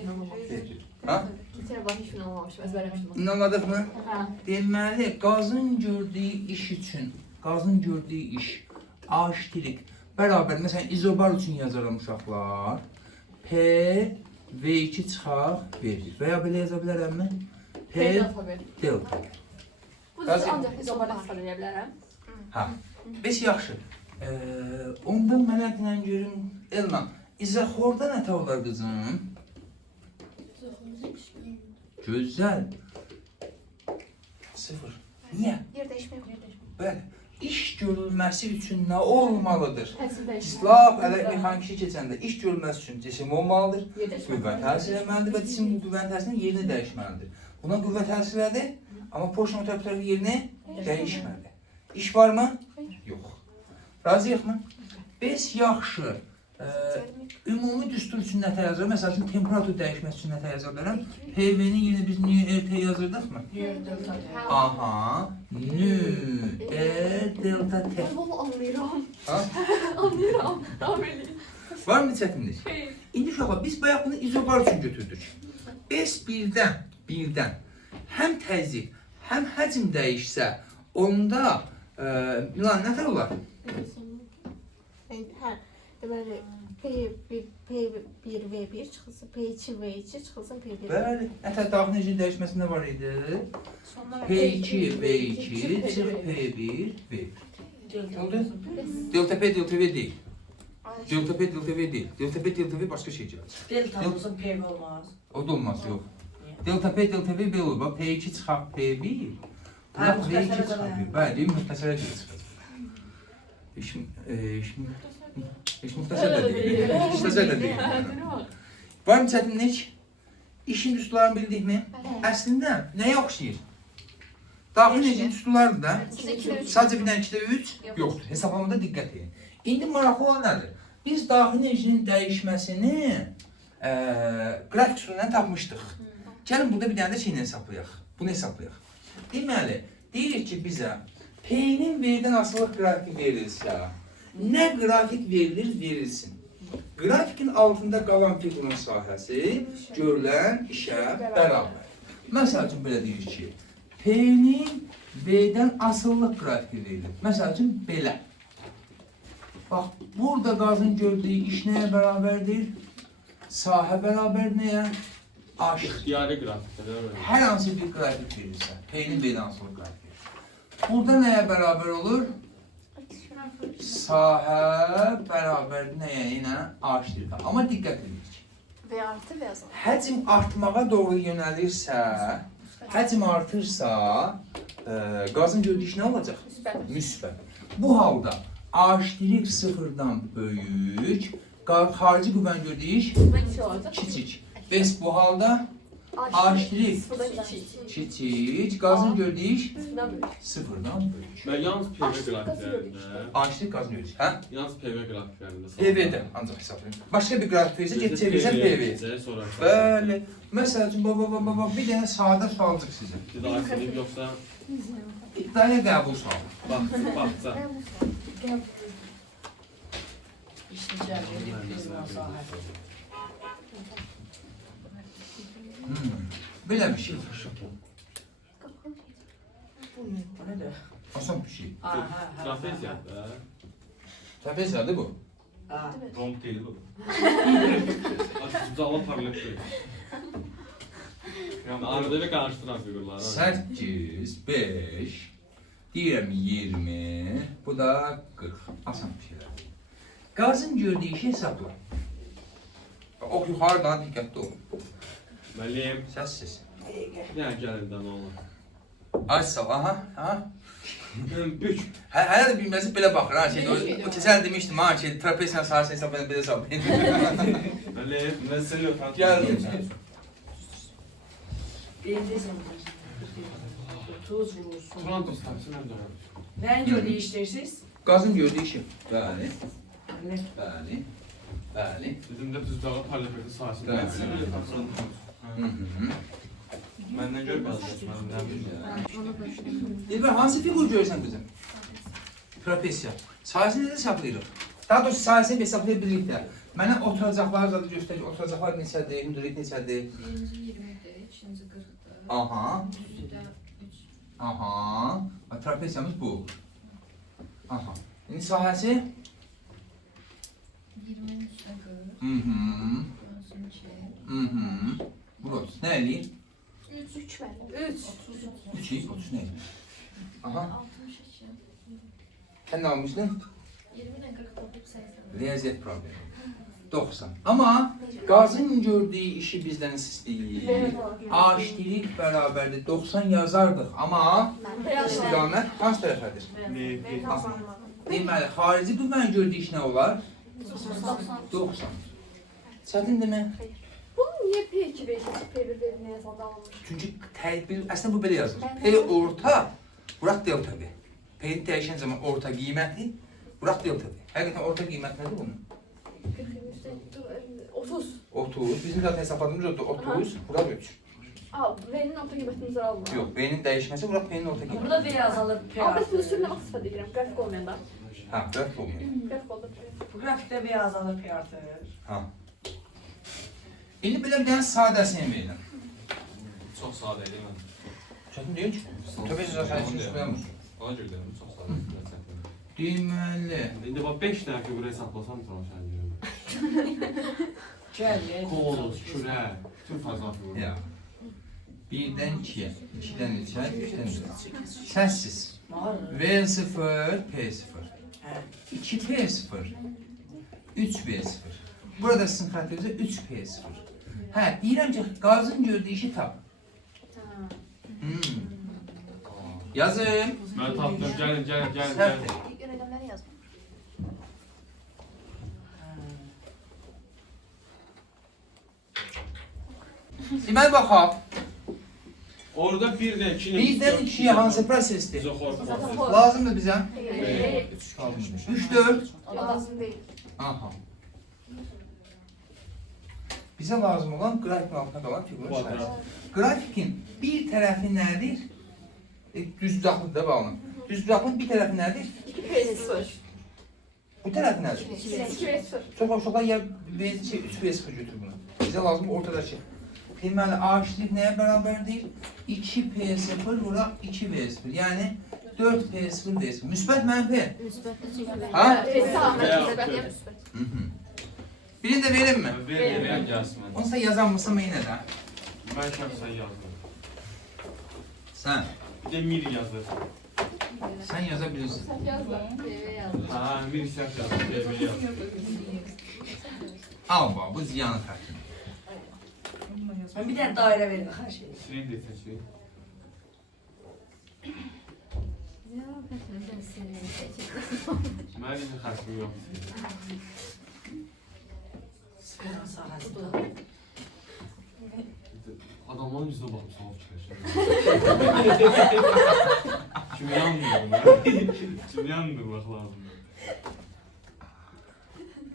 V1. Ha? Keçən var, heç gün olmamışım, əzbərləmişdim. İnanladıq mı? Hə. Deməli, qazın gördüyü iş üçün, qazın gördüyü iş A iştirik bərabər, məsələn, izobar üçün yazaram uşaqlar. P, V2 çıxaq, V1. Və ya belə yaza bilərəmmi? P, delta. Bu da ancaq izobar istifadə edə bilərəm. Ha, bəs yaxşı. Onda mənə dinən görüm, Elman, izaxorda nə olar qızım? Gözəl. 0. Niyə? Yer dəyişmə yox. Bəli. İş görülməsi üçün nə olmalıdır? Təsir dəyişmə. Lap elə mexanik işi keçəndə iş görülməsi üçün cisim olmalıdır. Yerləşmə. Qüvvə təsir etməlidir və cisim bu qüvvənin təsirinin yerini dəyişməlidir. Buna qüvvə təsir edir, amma porşin ötəri yerini dəyişməli. İş varmı? Yox. Razıyıq mı? Bəs yaxşı. Ümumi düstur üçün nətə yazır? Məsəl üçün, temperatur dəyişməsi üçün nətə yazır bilərəm? PV-nin yerinə biz nü RT yazırdıq mı? Aha, nü delta T. Valla anlayıram. Ha? Anlayıram. Davam edin. Var mı çətinlik? İndi uşaqlar, biz bayaq bunu izobar üçün götürdük. Bəs birdən həm təzyiq, həm həcm dəyişsə, onda Milan nətər olar? hə, deməli P1 V1 çıxılsın, P2 V2 çıxılsın, P1. Bəli. Hətta daxil necə dəyişməsində var idi. P2 V2 çıx P1 V1. Oldu? Delta P delta V deyil. Delta P delta V deyil. Delta P delta V başqa şey gələcək. Deltamızın PV olmaz. O da olmaz, yox. Delta P delta V belə olur. Bax P2 çıxaq P1. Ha, Bura V2 müxtəsərə çıxaq də. P1. Bəli, müxtəsərə çıxacaq. İş müxtəsər də deyil. Müxtəsər də deyil. Var mı çətinlik? İşin üsullarını bildik mi? Əslində nəyə oxşayır? Daxil necə üsullardır da? Sadəcə bir dənə 2-də 3 yoxdur. Hesablamada diqqət edin. İndi maraqlı olan nədir? Biz daxil necinin dəyişməsini qrafik üsulundan tapmışdıq. Gəlin burada bir dənə də şeyini hesablayaq. Bunu hesablayaq. Deməli, deyirik ki bizə P-nin V-dən asılıq qrafiki verilsə, nə qrafik verilsin? Grafikin altında qalan fiqurun sahəsi görülən işə bərabər. Məsəl üçün belə deyirik ki, P-nin V-dən asıllıq qrafiki verilir. Məsəl üçün belə. Bax, burada qazın gördüyü iş nəyə bərabərdir? Sahə bərabər nəyə? Aş. İxtiyari qrafikdə öyle. Hər hansı bir qrafik verirsə, P-nin V-dən asıllıq qrafiki. Burada nəyə bərabər olur? Sahə bərabər nəyə? Yenə Aşdır. Amma diqqət edin. V artı V azalır. Həcm artmağa doğru yönəlirsə, həcm artırsa, qazın gördüyü iş nə olacaq? Müsbət. Bu halda H' sıfırdan böyük, xarici qüvvənin gördüyü iş kiçik. Bəs bu halda H' kiçik, qazın gördüyü iş sıfırdan böyük. Ben yalnız PV grafiklərində, H' qazın gördüyü iş, hə? yalnız PV grafiklərində PV-də ancaq hesablayın. Başqa bir qrafik verirsə, get çevirsən PV. Sonra Bəli. Məsəl üçün, baba, bir dənə sadə sualcıq sizə. Bir daha silib yoxsa İddiaya qəbul sualı. baxsa. İşin cəmiyyəli prizma sahəsi. Belə bir şey. Bu nədir? Asan bir şey. Trapeziyada Trapeziyadır bu. romb deyil bu. Açıcı parlaq deyil. Yəni arada bir qarışdıran fiqurlar. 8, 5, deyirəm 20, bu da 40. Asan bir şeylər. Qazın gördüyü işi hesabla. Ox yuxarıdan diqqətli olun. Müəllim, Səssiz. yəni gəlindən olur. Aç sal, aha. Bük. Hələ də bilməzi belə baxır ha şey. O keçən demişdim ha şey trapeziyanın sahəsini hesablayın belə hesablayın. Müəllim, mən səni yoxam. Gəldim. Deyildiysən. 30 vurulsun. Turan dostlar, mən dönəm. Nəyin gördüyü işləyirsiniz? Qazın gördüyü işi. Bəli, Nə? bəli, bəli. Bizim də düzdağı parlaqlığı sahəsində. Bəli. Səni yoxam, Turan dostlar. Məndən gör qalacaq, məndən bilmirəm. Dilbər, hansı fiqur görürsən qızım? Trapesiya. Sahəsini də hesablayırıq. Daha doğrusu sahəsini hesablaya bilirik də. Mənə oturacaqları zadı göstərir. Oturacaqlar neçədir, hündürlük neçədir? Birinci 20'dir, ikinci 40'dır. Aha, Üçüncü də 3. aha. Bak, trapesiyamız bu olur. Aha. İndi sahəsi? 20'nin üstüne 40. Hı-hı. Görsün 2. Hı-hı. Burası. Ne eləyir? 3 mənim. 3. 3 eləyir, 30 ne eləyir? Aha. 62. Sən nə almışdın? 20 ile 40 toplayıp 80. Riyaziyyat problemi. 90. Ama qazın gördüyü işi bizdən istəyir. H' bərabərdir 90 yazardıq. Amma istiqamət hansı tərəfədir? Deməli, xarici qüvvənin gördüyü iş nə olar? 90. Çətindir mi? Bunu niye P2 ve P1 verine yazıldı alınmış? Çünki tədbir, əslində bu belə yazılır. P orta, buraq delta V. P-ni dəyişən zaman orta qiyməti, buraq delta V. Həqiqətən orta qiymət nədir bunun? 30. 30. Bizim zaten hesabladığımız oldu 30, buraq 3. Aa, V'nin orta kıymetini zor alma. Yox, P-nin dəyişməsi buraq P-nin orta qiyməti. Burada V azalır, P Ama ben artır. sürüne bak sıfat edirəm, qrafik olmayanda. Ha, qrafik olmuyor. Qrafik oldu. Bu grafikdə V azalır, P artır. Ha. İndi belə bir dənə sadəsini verin. Çox sadə idi mən. Çətin deyil ki. Təbii ki, zaten Ona heç görə qoyamır. Ona görə deyirəm, çox sadə. Deməli. İndi bax 5 dənə figura hesablasam tamam sən deyirəm. Gəl. Qol, kürə, bütün fazla figura. Ya. 1-dən 2-yə, 2-dən 3-ə, 3-dən 4-ə. Səssiz. V0, P0. 2P0. 3B0. Burada sizin xətrinizdə 3P0. Hə, deyirəm ki, qazın gördüyü işi tap. Yazım. Mən tapdım, gəlin. Səhvdir. Rəqəmləri yazma. Deməli baxaq. Orada 1-dən 2-nin 1-dən 2-yə hansı prosesdir? İzoxor proses. Lazımdır bizə. 3, 4. Lazım deyil. Aha. Bizə lazım olan qrafikin altında qalan figurun Kvadrat. şərəsi. Qrafikin bir tərəfi nədir? Düzbucaqlıdır da bağlı. Düzbucaqlığın bir tərəfi nədir? 2P0. Bu tərəfi nədir? 2P0. Çox uşaqlar ya V3V0 götür bunu. Bizə lazım ortadakı. Deməli, A-şirik nəyə bərabərdir? 2P0 vura 2V0. Yəni 4P0V0. Müsbət mənfi. Ha? Birini də verim mi? Verirəm gəlsin mən. Onsa yazanmısa yenə də. Mən şəxsən yazdım. Sən. Bir də Mir yazır. Sən yaza bilirsin. Sən yaz da. Yaz. Ha, Mir səhv yazır. Develi yazır. Al bax, bu ziyanı xətrini. Ben bir tane daire verin her şeyi. Silin də seçin. Mən heç xətrim yoxdur. Sıfırın sahasında. Adamların yüzünə baxıb sual çıxır. Kimi yanmır? Kimi yanmır bax lazımdır.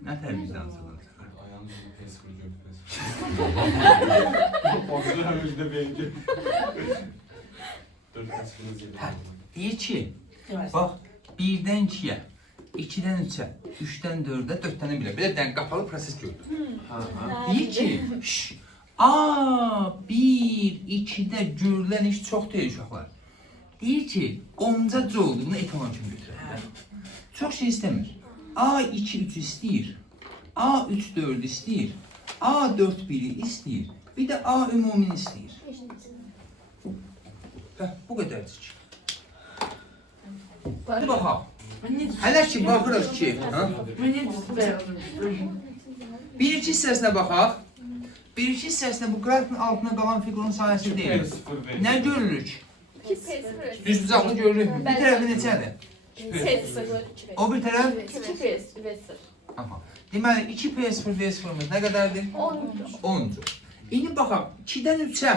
Nə təmizlənsın? Ayağını yüzünü pes kuru götürmez. Baxır həm özdə bengi. 4 kəsfiniz yedim. Deyir ki, Demez. bax, 1-dən 2-yə, 2-dən 3-ə, 3-dən 4-ə, 4-dən 1-ə. Belə bir dənə qapalı proses gördüm. Deyir ki, A1-2-də görülən iş çox deyil uşaqlar. Deyir ki, onca olduğunu etalon kimi götürək. Çox şey istəmir. A2 3 istəyir, A3 4 istəyir, A4 1-i istəyir, bir də A ümumini istəyir. Hə, bu qədərcik. Hadi baxaq. Hələ ki, baxırıq ki, ha? Ben niye tutuyorum? Bir-iki hissəsinə baxaq. Bir-iki hissəsində bu qrafikin altına qalan figurun sayəsi deyil. Nə görürük? 2P0. Düzbucaqlı görürük. Bir tərəfi neçədir? P0. O bir tərəf? 2P0. Aha. Deməli, 2P0 V0'ımız nə qədərdir? 10. İndi baxaq, 2-dən 3-ə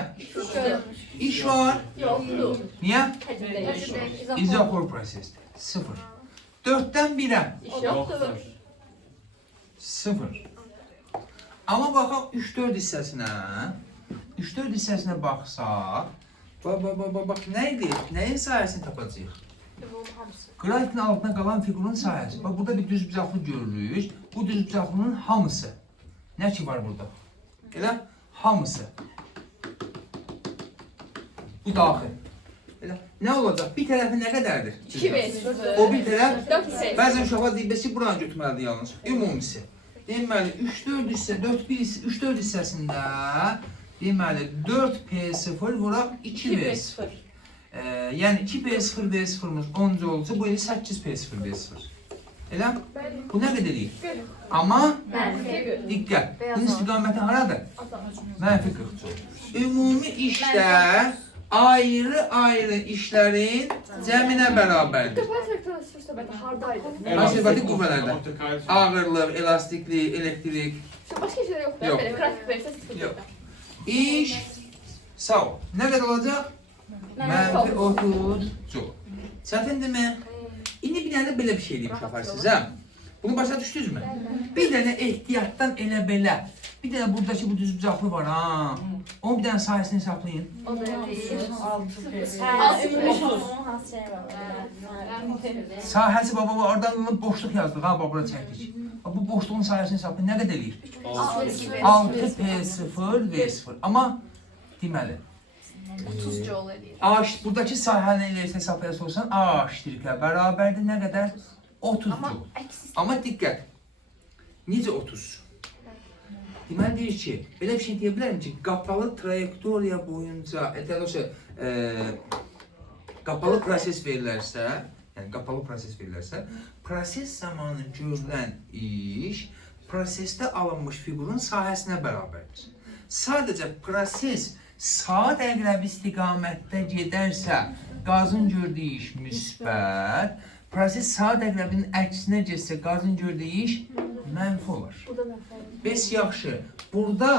iş var. Yoktu. Niyə? Həcmdə İzoxor prosesdir. 0. 4-dən 1-ə iş yoktu. 0. Amma baxaq 3-4 hissəsinə. 3-4 hissəsinə baxsaq, bax, nə idi? Nəyin sayəsini tapacağıq? Qrafikin altına qalan figurun sayəsi. Bax, burada bir düzbucaqlı görürük. Bu düzbucaqlının hamısı. Nə ki var burada? Elə hamısı. Bu daxil. Elə nə olacaq? Bir tərəfi nə qədərdir? 2P0. O bir tərəf 4P0. bəzən uşaqlar deyir, bəs ki, buranı götürməlidir yalnız. Ümumisi. Deməli, 3-4 hissə, 3-4 hissəsində deməli 4P0 vuraq 2V0. Yəni 2P0 V0'mız 10 olsa bu elə 8P0 V0. Elə? Bu nə qədər deyil? Amma diqqət, bunun istiqaməti haradır? Mənfi 40. Ümumi işlər ayrı işlərin cəminə bərabərdir. Kapalı traktörün sürü söhbəti hardaydı? Asibatik qüvvələrdə. Ortakayır. Ağırlıq, elastiklik, elektrik. Şu başka şeyler yok. Yok. Böyle grafik verirse sıkıntı Yok. yok. İş sağ ol. Nə qədər olacaq? Mənfi 30 joule. Çətindirmi? İndi bir dənə belə bir şey deyim uşaqlar sizə. Bunu başa düşdünüzmü? Bir dənə ehtiyatdan elə belə. Bir dənə buradakı bu düzbucaqlı var ha. Onun bir dənə sayəsini hesablayın. O da değil. 6 Sahəsi baba oradan boşluq yazdıq ha, bura çəkdik. Bu boşluğun sayəsini hesablayın. Nə qədər eləyir? 6P0 V0. Amma deməli 30 joule eləyir. A buradakı sahəni ilə hesablayarsa olsan A şirkə bərabərdir nə qədər? 30 Ama joule. əks Amma diqqət. Necə 30? Deməli deyir ki, belə bir şey deyə bilərəm ki, qapalı trayektoriya boyunca, doğrusu, qapalı proses verilərsə, yəni qapalı proses verilərsə, proses zamanı görülən iş prosesdə alınmış fiqurun sahəsinə bərabərdir. Sadəcə proses saat əqrəbi istiqamətdə gedərsə, qazın gördüyü iş müsbət, proses saat əqrəbinin əksinə getsə, qazın gördüyü iş mənfi olur. Bu da nəfər. Bəs yaxşı, burada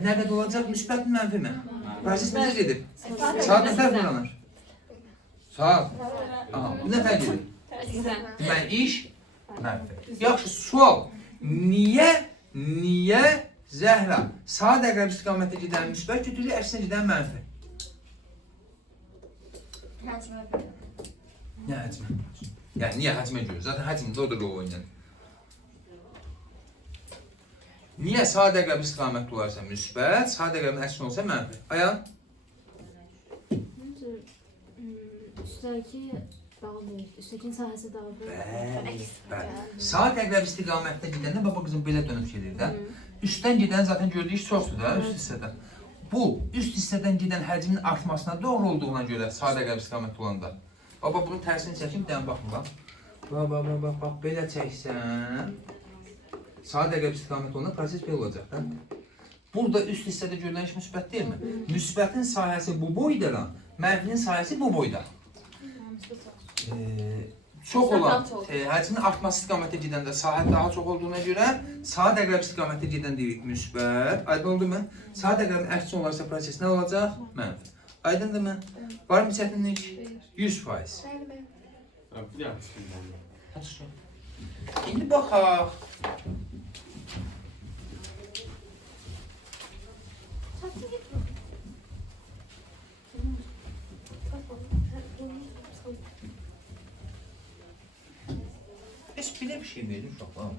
nə qədər olacaq, müsbət mi, mənfi mi? Proses necə gedir? Saat nə tərəf fırlanır? Saat. Aha, bu nə fərq edir? Əksən. Deməli, iş mənfi. Yaxşı, sual. Niyə Zəhra saat əqrəb istiqamətdə gedən müsbət götürür, əksinə gedən mənfi? Həcmə görə. Niyə həcmə? Yəni, niyə həcmə görə? Zaten həcmdə o da rol oynayır. Niyə saat əqrəb istiqamətdə olarsa müsbət, saat əqrəbin əksinə olsa mənfi? Ayan? Üstdəki dağılır, üstdəkinin sahəsi dağılır. Bəli. Saat əqrəb istiqamətdə gedəndə baba qızım belə dönüb gedir də. Üstdən gedən zaten gördüyü iş çoxdur da, üst hissədən. Bu, üst hissədən gedən həcmin artmasına doğru olduğuna görə saat əqrəb istiqamətdə olanda. Baba bunun tərsini çəkim, bir dənə baxın bax. Bax, belə çəksən. Saat əqrəb istiqamətdə olanda proses belə olacaq da. Burada üst hissədə görülən iş müsbət deyilmi? Müsbətin sahəsi bu boyda, mənfinin sahəsi bu boyda. Çox olan, həcmin artması istiqamətdə gedəndə sahə daha çox olduğuna görə saat əqrəb istiqamətdə gedən deyirik müsbət. Aydın oldu mu? Saat əqrəbin əksi olarsa proses nə olacaq? Mənfi. Aydındır mı? Var mı çətinlik? 100%. Bir dənə fikirlərim. İndi baxaq. Heç belə bir şey verir uşaqlar.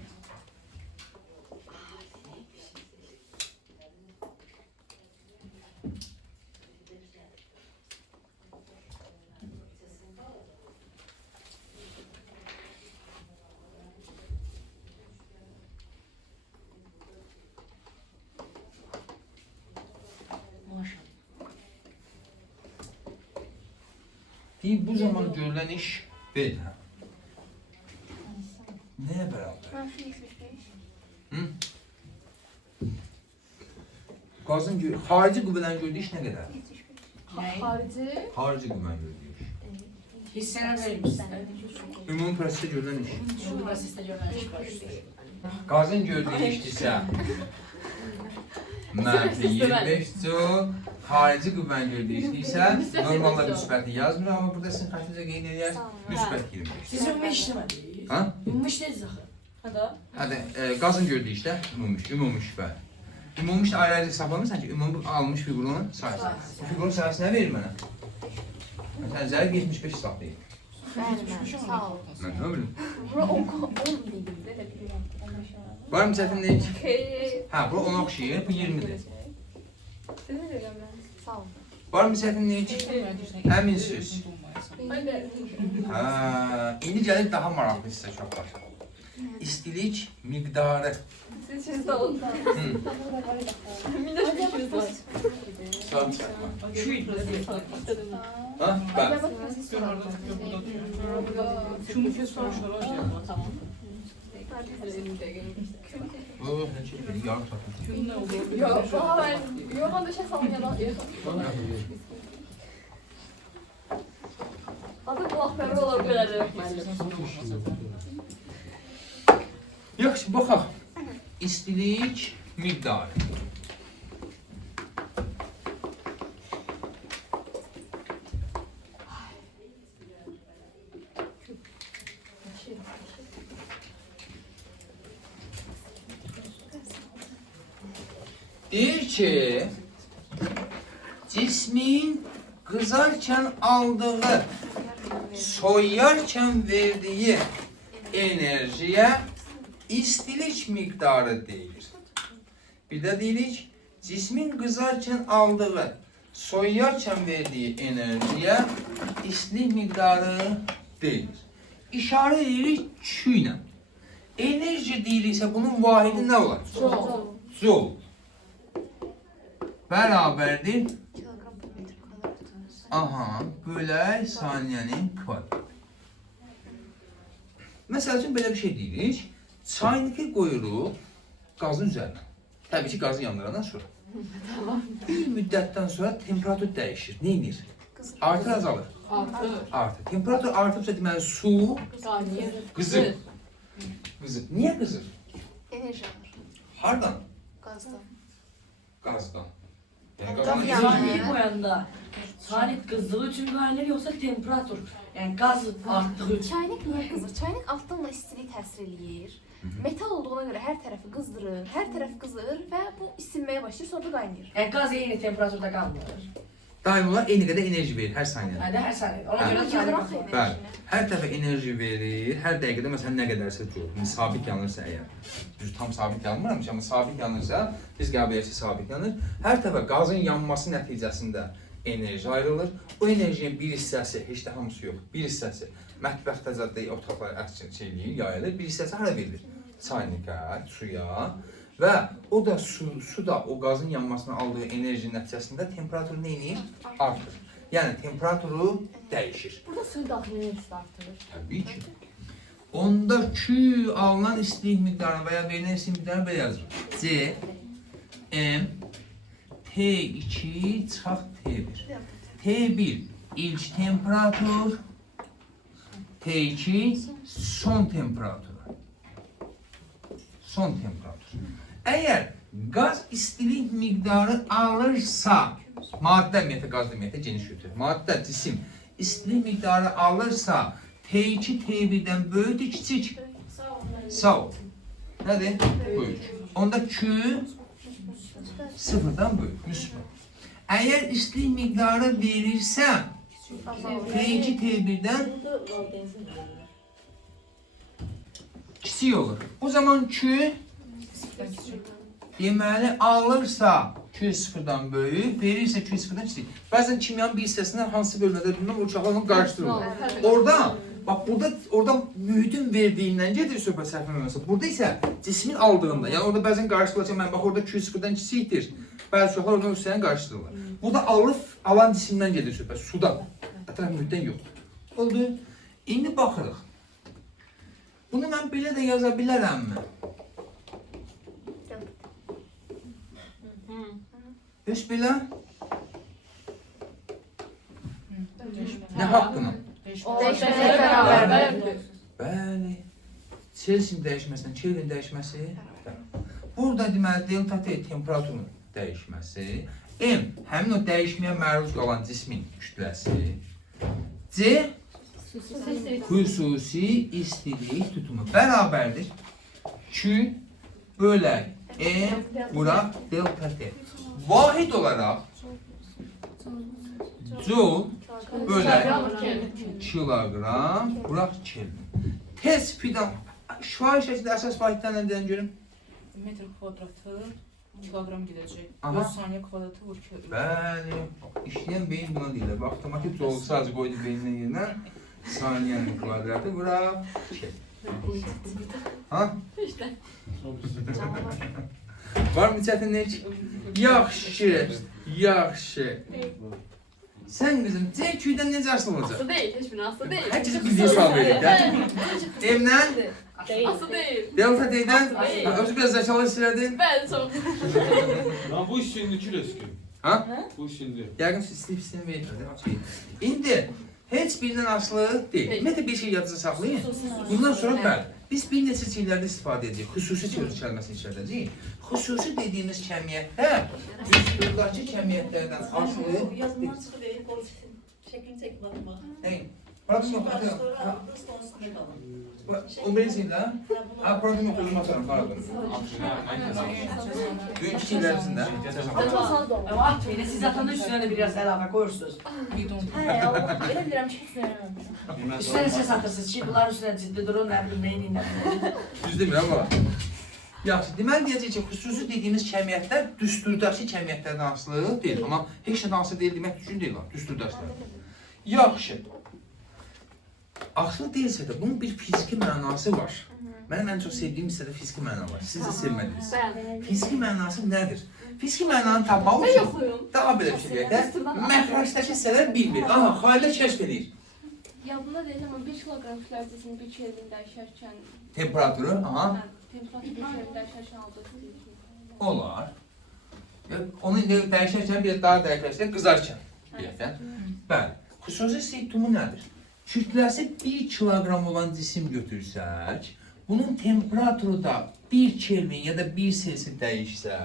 Deyib, bu zaman görülən iş belə. Nəyə bərabər? Qazın xarici qüvvələrin gördüyü iş nə qədər? Xarici. Xarici qüvvələrin gördüyü iş. Hissənə verilmişsə. Ümumi prosesdə görülən iş. Şu prosesdə görülən iş var. Qazın gördüyü işdirsə mənfi 25 joule, xarici qüvvənin gördüyü işdirsə normalda müsbəti yazmır, amma burada sizin xərcinizə qeyd edər müsbət 25. Siz ümumi işləmədiniz. Ha? Ümumi işləyiz axı. Hadi, qazın gördüyü işdə ümumi iş bəli. Ümumi iş ayrı hesablamırsan ki, ümumi almış fiqurunun sayısı. Bu fiqurun sayısı nə verir mənə? Məsələn, zərif 75 hesablayın. Sağ ol. Mən nə bilim. Bura 10 deyildi, elə bilirəm. Var mı çətinlik? Xeyr. Hə, bu 10 oxşayır, bu 20-dir. Sizin də mən. Sağ ol. Var mı çətinlik? Əminsiz. Aynen. Hə, indi gəlir daha maraqlı hissə uşaqlar. İstilik miqdarı. Siz için sağ olun. Minnoş bir işiniz var. Sağ çəkmə. Ha, bəli. Şunu göz soruşlar olacaq. Tamam. Bu, yarım saat. Yok, ben yorgan döşe salmayalım. Adı kulakları olur böyle de. Yaxşı, baxaq. İstilik miqdarı. Deyir ki, cismin qızarkən aldığı, soyarkən verdiyi enerjiyə istilik miqdarı deyilir. Bir də deyirik, cismin qızarkən aldığı, soyarkən verdiyi enerjiyə istilik miqdarı deyilir. işarə edirik Q ilə. Enerji deyiriksə bunun vahidi nə olar? Joule. Bərabərdir. Kilogram per metr kvadratı. Aha, bölək saniyənin kvadratı. Məsəl üçün belə bir şey deyirik. Çaynikı qoyuruq qazın üzərinə. Təbii ki, qazı yandırandan sonra. Bir müddətdən sonra temperatur dəyişir. Nə edir? Artır, azalır. Artır. Temperatur artıbsa deməli su qızır. Qızır. Niyə qızır? Enerji alır. Hardan? Gazdan. Qazdan. Yəni Qaz qazdan yanır. enerji Çaynik verir. koyanda çaynik kızdığı için kaynır yoksa temperatur yani gaz arttığı için. Çaynik niyə qızır? Çaynik altdanla istiliyi təsir eləyir. Metal olduğuna görə hər tərəfi qızdırır, hər tərəf qızır və bu isinməyə başlayır, sonra da qaynayır. Yani gaz eyni temperaturda kalmır. Daim olaraq eyni qədər enerji verir hər saniyədə. Yani her saniye. Ona Ha. göre çaynik Geografiya kızır. Bəli. enerjini. Hər dəfə enerji verir. Hər dəqiqədə məsələn nə qədərsə joule. Yəni sabit yanırsa əgər. Düz tam sabit yanmırmış, amma sabit yanırsa, biz qəbul edirik ki, sabit yanır. Hər dəfə qazın yanması nəticəsində enerji ayrılır. O enerjinin bir hissəsi, heç də hamısı yox, bir hissəsi mətbəxdə zəddə otaqlara şeyləyir, yayılır. Bir hissəsi hara verilir? Çaynika, suya və o da su da o qazın yanmasına aldığı enerji nəticəsində temperaturu nə edir? Artır. Yəni temperaturu dəyişir. Burada suyun daxili enerjisi artırır. Təbii ki. Onda Q alınan istilik miqdarı və ya verilən istilik miqdarı belə yazılır. C M T2 çıxaq T1. T1 ilk temperatur, T2 son temperatur. Son temperatur. Əgər qaz istilik miqdarı alırsa, maddə ümumiyyətlə qaz ümumiyyətlə geniş götürür. Maddə, cisim istilik miqdarı alırsa T2 T1-dən böyükdür, kiçik. Sağ ol. Nədir? Böyük. Onda Q sıfırdan böyük, müsbət. Əgər istilik miqdarı verirsə T2 T1-dən kiçik olur. O zaman Q deməli alırsa Q sıfırdan böyük, verirsə Q sıfırdan kiçik. Bəzən kimyanın bir hissəsindən hansı bölmədə bilməm, o uşaqlar onu qarışdırırlar. Orada, bax orada mühitin verdiyindən gedir söhbət səhv eləmirəmsə. Burada isə cismin aldığında, yəni orada bəzən qarşılaşır, mən bax orada Q sıfırdan kiçikdir. Bəzi uşaqlar onu üstədən qarışdırırlar. Burada alan cisimdən gedir söhbət, sudan, ətraf mühitdən yox. Oldu. İndi baxırıq. Bunu mən belə də yaza bilərəmmi? Heç belə? Nə haqqına? Dəyişməyə bərabərdir. Bəli. Celsius dəyişməsindən Kelvin dəyişməsi. Burada deməli delta T temperaturun dəyişməsi. M həmin o dəyişməyə məruz qalan cismin kütləsi. C xüsusi istilik tutumu bərabərdir. Q bölək M bura delta T. Vahid olaraq joule bölək kiloqram bura Kelvin. Tez fidan şifahi şəkildə əsas vahiddən əldən görüm. Metr kvadratı kilogram gedəcək. Aha. 4 saniyə kvadratı vur kilogram. Bəli, işləyən beyin buna deyirlər. Bax, avtomatik joule sadəcə qoydu beynin yerinə. Saniyənin kvadratı bura Kelvin. Ha? Var mı çətinlik? Yaxşı, yaxşı. Sən qızım, C2-dən necə asılı olacaq? Aslı değil, hiçbir aslı değil. Hər kəsə bildiyi sual verir də. M-dən, Aslı değil. delta T-dən, özü biraz zəkalı istəyədin. Ben çok. Lan bu üstünlükü rəskü. Ha? Bu üstünlük. Yəqin istəyib verir. İndi, heç birindən asılı deyil. Ümumiyyətlə bir şey yadınıza saxlayın. Bundan sonra bəli, biz bir neçə şeylərdə istifadə edəcəyik. Xüsusi kəlməsini işlədəcəyik. Xüsusi dediyimiz kəmiyyətlər, düzdürdəki kəmiyyətlərdən asılı deyil. Şeklini çekip bakma. Hey, problem yok. O benziyor da. Ha, problem yok. Özüm atarım. Pardon. Dünkü şeylerinde. Ama atmayın. Siz zaten üstüne de biraz elave koyursunuz. He, o elə bilirəm ki, heç nə. Üstüne ses atırsınız. Çiğ üstüne ciddi durun. Ne bileyim neyin inanın. Düz demir ama. Yaxşı, deməli deyəcək ki, xüsusi dediyimiz kəmiyyətlər düsturdakı kəmiyyətlərdən asılı deyil. Amma heç nədən asılı deyil demək düzgün deyil. Düsturdaşlar. Yaxşı. Aslı değilsə də bunun bir fiziki mənası var. Mənim ən çox sevdiyim hissədə fiziki məna var. Siz də sevmədiniz. Ben. Fiziki mənası nədir? Fiziki mənanı tapmaq Ben üçün yoxuyum. daha belə bir şey deyək də, məxrəcdəki hissələr bir-bir. Aha, xaridə kəşf edir. Yadımda deyil amma 1 kiloqram kütləcisini 1 Kelvin dəyişərkən Temperaturu, aha, temperatur 1 Kelvin dəyişərkən aldığı olar. Onu indi dəyişərkən bir daha dəyişərkən qızarkən. Deyək də. Bəli. Xüsusi istihdamı nədir? Kütləsi 1 kiloqram olan cisim götürsək, bunun temperaturu da 1 Kelvin ya da 1 Selsi dəyişsə,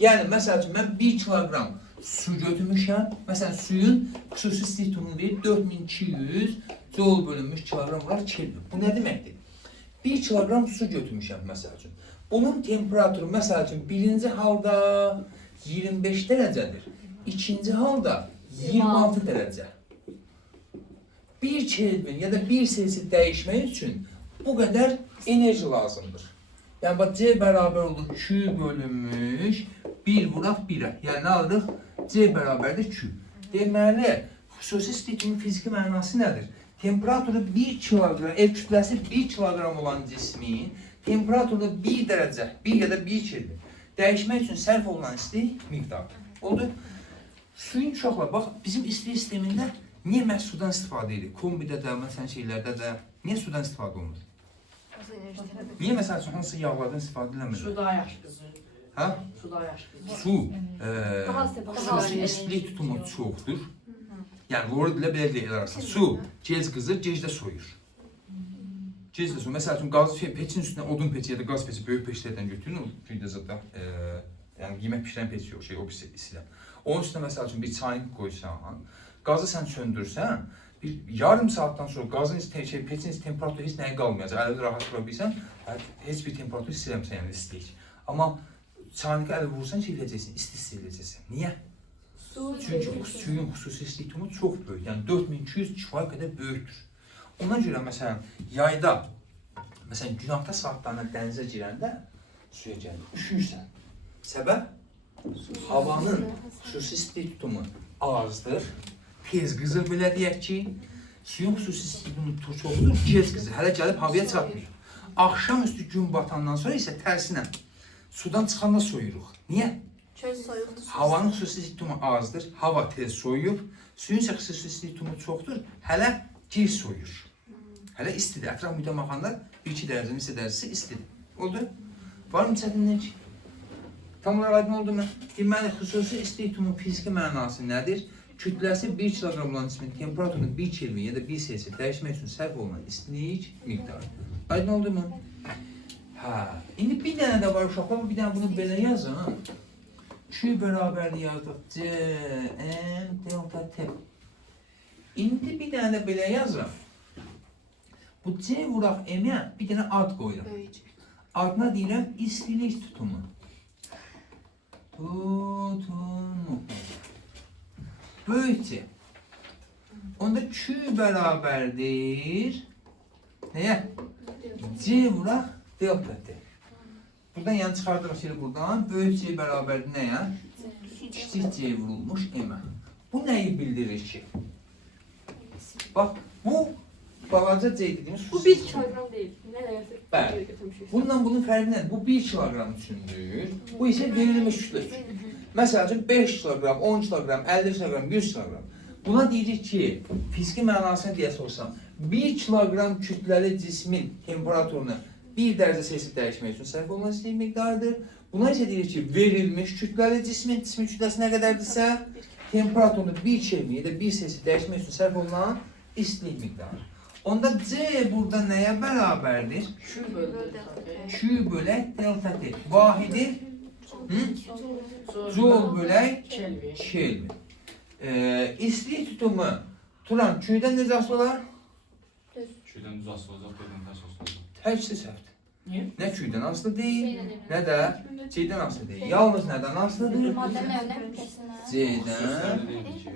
yəni məsəl üçün mən 1 kiloqram su götürmüşəm, məsələn suyun xüsusi istihdamını verir 4200 joule bölünmüş kiloqram olaraq Kelvin. Bu nə deməkdir? 1 kiloqram su götürmüşəm məsəl üçün. Bunun temperaturu məsəl üçün birinci halda 25 dərəcədir, ikinci halda 26 dərəcə. 1 Kelvin ya da 1 Selsi dəyişmək üçün bu qədər enerji lazımdır. Yəni bax C bərabər olur Q bölünmüş 1 vuraq 1-ə. Yəni nə alırıq? C bərabərdir Q. Deməli, xüsusi istihdamın fiziki mənası nədir? Temperaturu 1 kiloqram, kütləsi 1 kiloqram olan cismin temperaturu 1 dərəcə, 1 ya da 1 Kelvin dəyişmək üçün sərf olunan isti miqdarı. Oldu? Suyun uşaqlar, bax bizim isti sistemində niyə məhz sudan istifadə edirik? Kombidə də, məsələn şeylərdə də niyə sudan istifadə olunur? Niyə məsəl üçün hansı yağlardan istifadə eləmir? Su daha yaxşı qızır. Hə? Su daha yaxşı qızır. Su, Daha seviyorum. xüsusi istilik tutumu çoxdur. Yəni, doğru dilə belə deyil arasında. Su gec qızır, gec də soyur. Gec də soyur. Məsəl üçün, qaz peçin üstünə odun peçi ya da qaz peçi böyük peçlərdən götürün, o gündə zətdə, yəni yemək pişirən peçi yox, o istilə. Onun üstünə məsəl üçün bir çaynik qoysan, qazı sən söndürsən, bir yarım saatdan sonra qazın peçin temperaturu heç nəyə qalmayacaq. Əlində rahat dura bilsən, heç bir temperatur hiss eləmirsən, yəni istilik. Amma çaynikə əli vursan şey eləyəcəksən, isti eləyəcəksən. Niyə? Çünki suyun xüsusi istihdamı çox böyük, yəni 4200 kifayət qədər böyükdür. Ona görə məsələn, yayda, məsələn, günorta saatlarında dənizə girəndə suya gəlir, üşüyürsən. Səbəb? Havanın xüsusi istihdamı azdır, tez qızır belə deyək ki, suyun xüsusi istihdamı çoxdur, gec qızır, hələ gəlib havaya çatmır. Axşamüstü gün batandan sonra isə tərsinə sudan çıxanda soyuruq. Niyə? Çöl soyuqdur. Havanın xüsusi istihdamı azdır, hava tez soyuyur, suyun isə xüsusi istihdamı çoxdur, hələ gec soyur. Hələ istidir, ətraf mühitə baxanda 1-2 dərəcə, neçə dərəcəsi istidir. Oldu? Var mı çətinlik? Tam olaraq aydın oldu mu? Deməli, xüsusi istihdamın fiziki mənası nədir? Kütləsi 1 kiloqram olan cismin temperaturunu 1 Kelvin ya da 1 Selsi dəyişmək üçün sərf olunan istilik miqdarı. Aydın oldu mu? Hə. İndi bir dənə də var uşaqlar, bir dənə bunu belə yazın. Q bərabərli yazdıq. C, M, delta T. İndi bir dənə də belə yazın. Bu C vuraq M-ə bir dənə ad qoyuram. Adına deyirəm istilik tutumu. Tutumu. Böyük C. Onda Q bərabərdir. Nəyə? C vuraq delta T. Buradan yəni çıxardırıq şeyi buradan. Böyük C bərabərdir nəyə? Kiçik C vurulmuş M-ə. Bu nəyi bildirir ki? Bax, bu balaca C dediyimiz Bu 1 kilogram değil. Nereye Bəli. götürmüşüz? Bunun fərqi nədir? Bu 1 kiloqram üçündür. Bu isə verilmiş kütlə üçün. Məsəl üçün 5 kiloqram, 10 kiloqram, 50 kiloqram, 100 kiloqram. Buna deyirik ki, fiziki mənasını deyə sorsam, 1 kiloqram kütləli cismin temperaturunu 1 dərəcə Selsi dəyişmək üçün sərf olunan istilik miqdarıdır. Buna isə deyirik ki, verilmiş kütləli cismin kütləsi nə qədərdirsə, temperaturunu 1 Kelvin ya da 1 Selsi dəyişmək üçün sərf olunan istilik miqdarı. Onda C burada nəyə bərabərdir? Q bölək delta T. Vahidi joule bölək Kelvin. İstilik tutumu Turan Q'dən necə asılı olar? Q'dən düz asılı olacaq, Q'dən tərs asılı olacaq. Hepsi səhvdir. Niyə? Nə Q'dən asılı deyil, nə də C'dən asılı deyil. Yalnız nədən asılıdır? C'dən. Sözlərdə deyildi ki,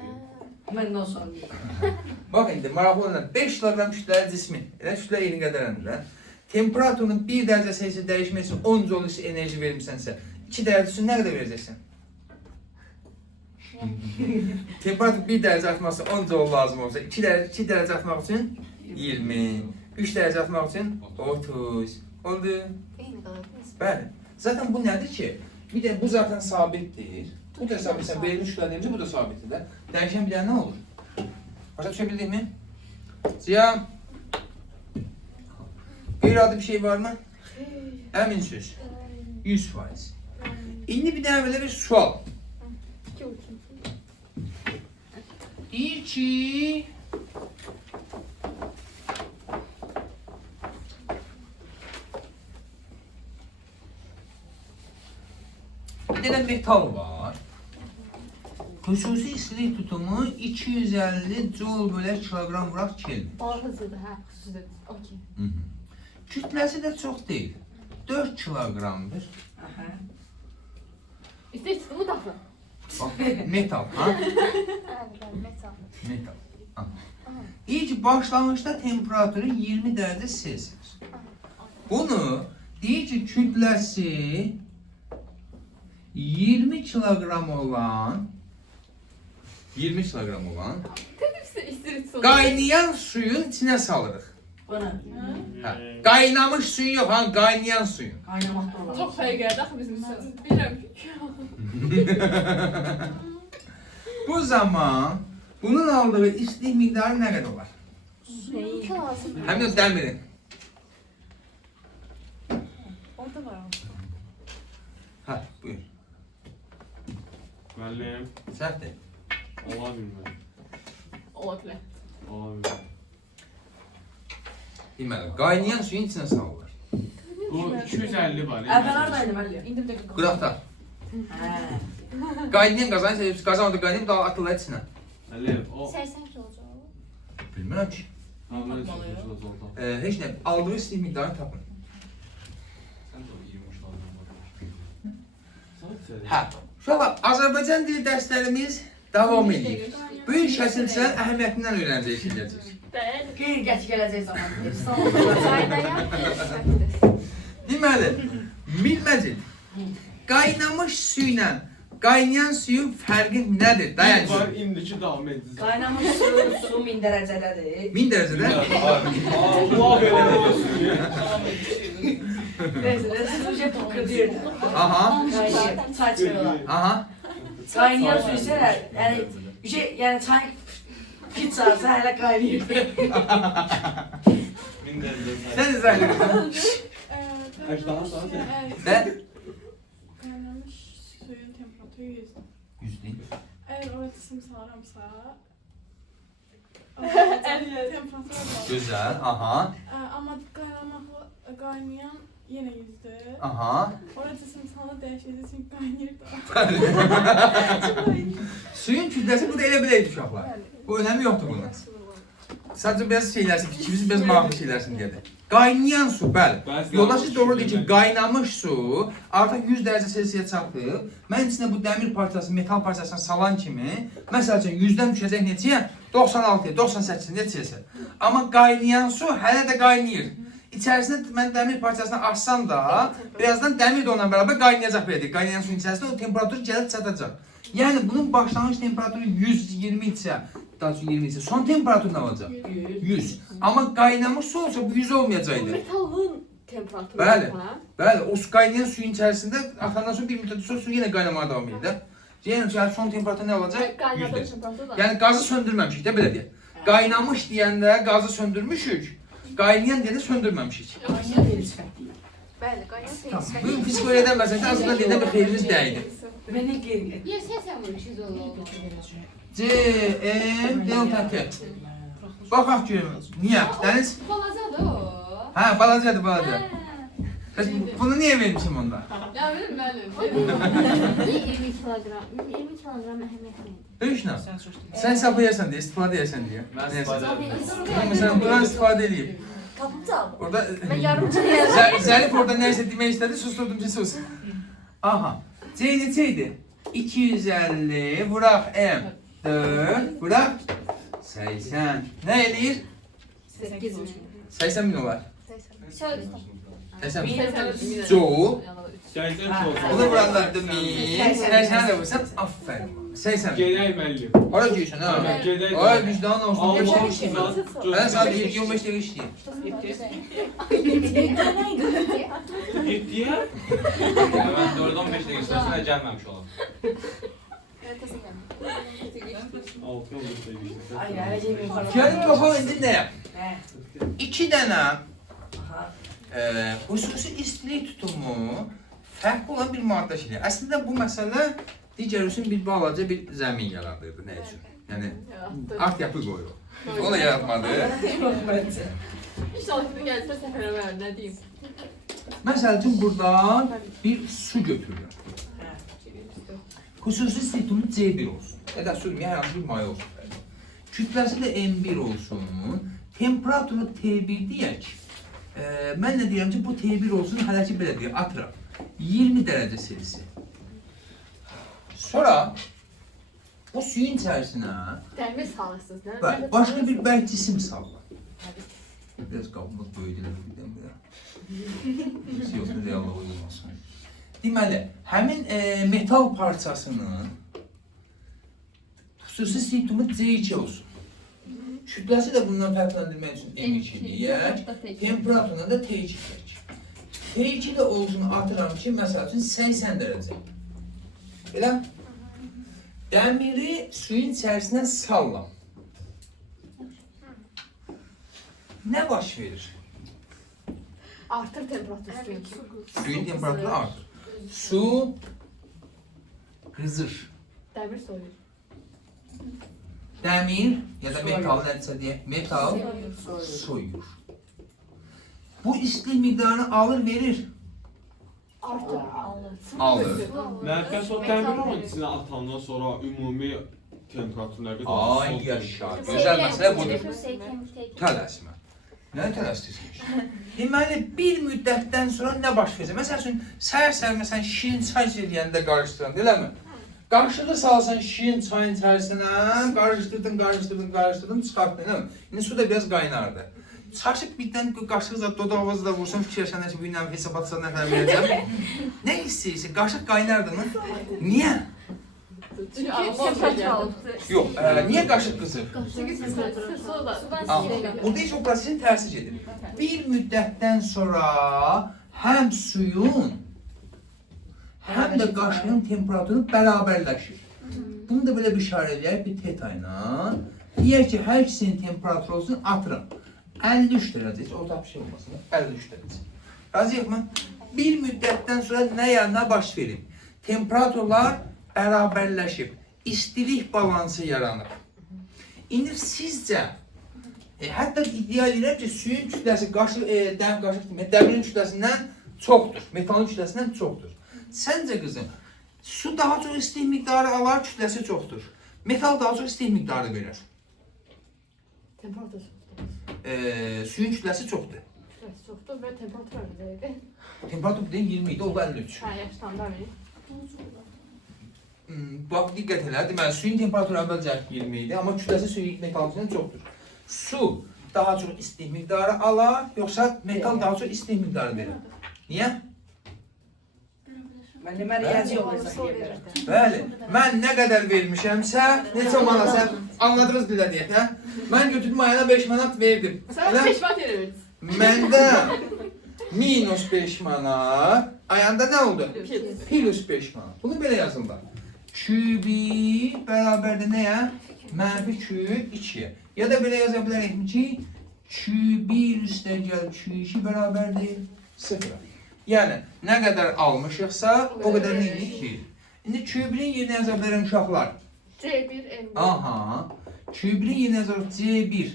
Məndən sonra. Bax indi maraqlı olan 5 kiloqram kütləli cismin, elə kütlə eyni qədərəndir. Temperaturunun 1 dərəcə Selsi dəyişmək üçün 10 joule enerji vermisənsə, 2 dərəcə üçün nə qədər verəcəksən? Temperatur 1 dərəcə artması 10 joule lazım olsa, 2 dərəcə artmaq üçün 20. 3 dərəcə atmaq üçün 30. Oldu. Eyni qalır. Bəli. Zaten bu nədir ki? Bir də bu zaten sabitdir. Bu da sabitsən, verilmiş kütlədiyimizdə bu da sabitdir də. Dəyişən bir dənə nə olur? Başa düşə bildik mi? Ziya. Qeyri-adi bir şey var mı? Əmin söz. 100%. İndi bir dənə belə bir sual. 2 uçun. Deyir ki... Bir dənə metal var. Xüsusi istilik tutumu 250 joule bölək kilogram vuraq Kelvin. Hızlıdır, hə, xüsusidir. Okey. Kütləsi də çox deyil. 4 kilogramdır. İstək tutumu daxil. Bax, metal, ha? Bəli, metal. Metal. Ha. Deyir ki, başlanğıçda temperaturu 20 dərəcə Celsius. Bunu deyir ki, kütləsi 20 kilogram olan Təbii istirik sonu. qaynayan suyun içinə salırıq. Bana. Hə. Qaynamış suyun yox, ha, qaynayan suyun. Kaynamakta olan. Çox həqiqət axı bizim sözümüz. Bilirəm ki. Bu zaman bunun aldığı istilik miqdarı nə qədər olar? Ki lazım. Həmin o dəmirin. Orada var ama. Hə, buyur. Müəllim, Səhvdir. ola bilmir. Ola bilər. Ola bilmir. Deməli, qaynayan suyun içinə salırlar. Bu 250 var. Ben oradaydım Ali. İndim de bir Qıraqda. He. Qaynayan qazan orada qaynayıb da atırlar içinə. Müəllim, o 80 kilo olacaq. Bilmirəm ki. hamle çalışıyoruz orada. Heç nə, aldığı istilik miqdarını tapın. Sən də o 20 kilogram var. Hə, uşaqlar, Azərbaycan dili dərslərimiz davam edir. Bu il kəsilçilərin əhəmiyyətindən öyrənəcəksiniz. Bəli. Qeyr geç geleceği zaman. Qaynayan şərtdir. Deməli, bilməcin, qaynamış su ilə qaynayan suyun fərqi nədir? Var, Dayan. indiki davam edəcək. Kaynamış su 1000 derecədedir. 1000 dərəcədə? Allah belə eləsin. Neyse, su pıkırdıyor. Aha, Çay çıkıyorlar. aha. Kaynayan su ise yani bir şey yani çay pit sarsa hele kaynıyor. Sən izah edirsən. Və? Kaynamış suyun temperatürü 100. 100 deyil. Eğer orası simsarımsa temperatür var. Gözəl, aha, Ama kaynayan yine 100'dür. aha. Orası simsarlı değiştiği için kaynıyor da. Suyun kütləsi burada elə biləydi uşaqlar. Bu önəmi yoxdur bunun. Sadəcə biraz şeylərsin, fikrimiz biraz maraqlı şeylərsin deyə. Qaynayan su, bəli. Yoldaşız doğru deyir ki, qaynamış su artıq 100 dərəcə Selsiyə çatıb. Mən içinə bu dəmir parçası, metal parçasını salan kimi, məsəl üçün 100-dən düşəcək neçəyə? 96-yə, 98-yə neçəyəsə. Amma qaynayan su hələ də qaynayır. İçərisində mən dəmir parçasını açsam da, birazdan dəmir də onunla bərabər qaynayacaq belə deyək. Qaynayan suyun içərisində o temperatur gəlib çatacaq. Yəni bunun başlanğıc temperaturu 120 isə, daha çox 20 isə, son temperatur nə olacaq? 100. Amma qaynamış su olsa bu 100 olmayacaqdı. Metallın temperatürü. Bəli. hə? Bəli, o qaynayan suyun içərisində atandan sonra bir müddət sonra su yenə qaynamağa davam edir də. Yəni son temperatur nə olacaq? Qaynadığı 100. temperatur da. Yəni qazı söndürməmişik də belə deyək. Qaynamış deyəndə qazı söndürmüşük, qaynayan deyəndə söndürməmişik. Bəli, qaynayan Tamam. suyun Bu psixologiyədən məsələn azından deyəndə bir xeyrimiz dəydi. Beni geri Yes, yes, yes, C, M, delta T. Baxaq görüm. Niyə? Dəniz? Balacadır o. Hə, balacadır, balaca. Bəs bunu niyə vermişim onda? Ya benim müəllim. Niye 20 kilogram? 20 kilogram əhəmiyyət nedir? Böyüşlə. Sən hesablayarsan deyə, istifadə edirsən deyə. Mən Nəysə. istifadə Məsələn, bundan istifadə edeyim. Tapıcı aldım. Orada Mən yarımçı deyəcəm. Zərif orada nəysə demək istədi, susturdum ki, sus. Aha. C neçə idi? 250 vuraq M. 4 vuraq 80. Nə eləyir? 8 min. 80 min olar. Şöyle 80 min. 80 min. Joule. 80 Ha, olsun. Bunu vuranlardı mı? 80. 80 de vursan, aferin. 80. Gedək müəllim. Hara giyirsən ha? Aynen, gedək. Ay vicdanın olsun. Allah Geçen Allah. işleyeyim. Ben sadece 25 dakika işleyeyim. 7-yə? Mən 4-15 dəqiqə sürəsində gəlməmiş olam. Ertəsi gəlmir. 6-15 dəqiqə. Ay, gələcək yuxarı. Gelin bakalım indi ne yap? Hə. 2 tane Aha. hususi istilik tutumu fərqli olan bir maddə şeydir. Əslində bu məsələ digər üçün bir balaca bir zəmin yaradırdı. Nə üçün? Yəni art yapı qoyur. O da yaratmadı. Yox, məncə. İnşallah ki gəlsə səfərə ver, nə deyim. Məsəl üçün buradan bir su götürürəm. Hususi istilik tutumu C1 olsun. Ya da su deməyək, hər hansı bir maya olsun. Kütləsi də M1 olsun. Temperaturu T1 deyək. Mən nə deyirəm ki, bu T1 olsun, hələ ki belə deyək, atıram. 20 dərəcə Selsi. Sonra bu suyun içərisinə Dəmir salırsınız, nə? başqa bir bərk cisim sallar. Biraz qabımız böyüdülər birdən belə. Yoxsa reallığa uyulmasın. Deməli, həmin metal parçasının xüsusi istilik tutumu C2 olsun. Kütləsi də bundan fərqləndirmək üçün M2 deyək, temperaturuna da T2 deyək. T2 də olsun atıram ki, məsəl üçün 80 dərəcə. Elə? Dəmiri suyun içərisinə sallam. Nə baş verir? Artır temperatür suyun. Suyun temperaturu artır. Su qızır. Dəmir soyur. Dəmir ya da metal nədirsə deyək, metal soyur. Bu istilik miqdarını alır, verir. Artır. Alır. Nəfəs o dəmir onun içinə atandan sonra ümumi temperatur nə qədər? Ay yaşa. Gözəl məsələ budur. Tələsmə. Nə tələsdirsiniz? Deməli, bir müddətdən sonra nə baş verəcək? Məsəl üçün, səhər-səhər məsələn şirin çay eləyəndə qarışdıran, eləmi? Qarışığı salsan şirin çayın içərisinə, qarışdırdın, çıxartdın, eləmi? İndi su da biraz qaynardı. Çaşıb birdən qaşığı zat dodağınızı da vursan, fikirləşəndə ki, bu ilə hesabatçıdan nə qədər verəcəm. Nə istəyirsin? Qaşıq qaynardı mı? Niyə? Çünki temperatur alıbdır. Yox, niyə qaşıq qızır? Çünki temperatur soda. Burada heç o prosesin tərsi gedir. Bir müddətdən sonra həm suyun, həm də qaşığın temperaturu bərabərləşir. Bunu da belə bir işarə eləyək bir teta ilə. Deyək ki, hər ikisinin temperaturu olsun, atıram. 53 dərəcə, heç orta bir şey olmasın, 53 dərəcə. Razıyıq mı? Bir müddətdən sonra nə baş verir? Temperaturlar bərabərləşib, istilik balansı yaranır. İndi sizcə, hətta iddia edirəm ki, suyun kütləsi dəmirin kütləsindən çoxdur, metalın kütləsindən çoxdur. Səncə qızım, su daha çox istilik miqdarı alar, kütləsi çoxdur. Metal daha çox istilik miqdarı verir. Temperatur çoxdur. Suyun kütləsi çoxdur. Kütləsi çoxdur və temperatur öyle. Temperatur deyim 20 idi, oldu 53. Hə, yaşlandı verir. Bax, diqqət elə, deməli, suyun temperaturu əvvəlcə 20 idi, amma kütləsi suyun metalından çoxdur. Su daha çox istilik miqdarı alar, yoxsa metal daha çox istilik miqdarı verir? Niyə? Mən deməli yazı olacaq yerlərə. Bəli, mən nə qədər vermişəmsə, neçə manat sən anladınız bilə deyək, hə? Mən götürdüm ayına 5 manat verdim. Sən 5 manat yerə verdin. Məndə minus 5 manat, ayanda nə oldu? Plus 5 manat. Bunu belə yazırlar. Kübi bərabərdə nəyə? Mənfi küb 2-yə. Ya da belə yaza bilərik ki, Q1 üstəgəl Q2 bərabərdir 0-a. Yəni, nə qədər almışıqsa, o qədər neyini ki? İndi Q1-in yerinə yaza bilərəm uşaqlar. C1, M1. Aha. Q1-in yerinə yazarıq C1,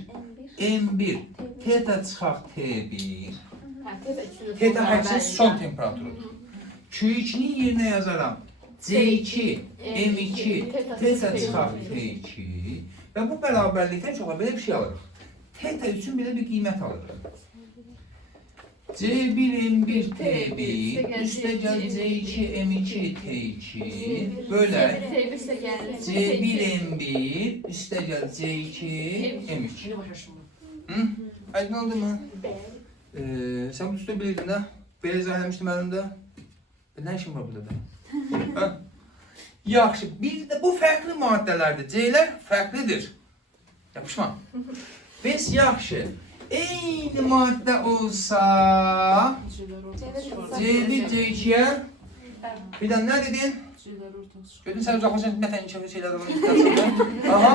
M1, teta çıxaq T1. Teta həqiqətən son temperaturudur. Q2-nin yerinə yazaram C2, M2, teta çıxaq T2. Və bu bərabərlikdən çox belə bir şey alırıq. Teta üçün belə bir qiymət alırıq. C1, M1, T1, üstəgəl C2, M2, T2, bölə C1, M1, üstəgəl C2, M2. Aydın oldu mu? Sən bu üstə bilirdin də, belə izah eləmişdim əlimdə. Nə işin var burada da? Ha? Yaxşı, bir də bu fərqli maddələrdir. C'lər fərqlidir. Yapışma. Biz yaxşı. Eyni maddə olsa C1, C2'ye bir də nə dedin? Gördün sən uzaqlaşan mətən içəli şeylər var. Aha.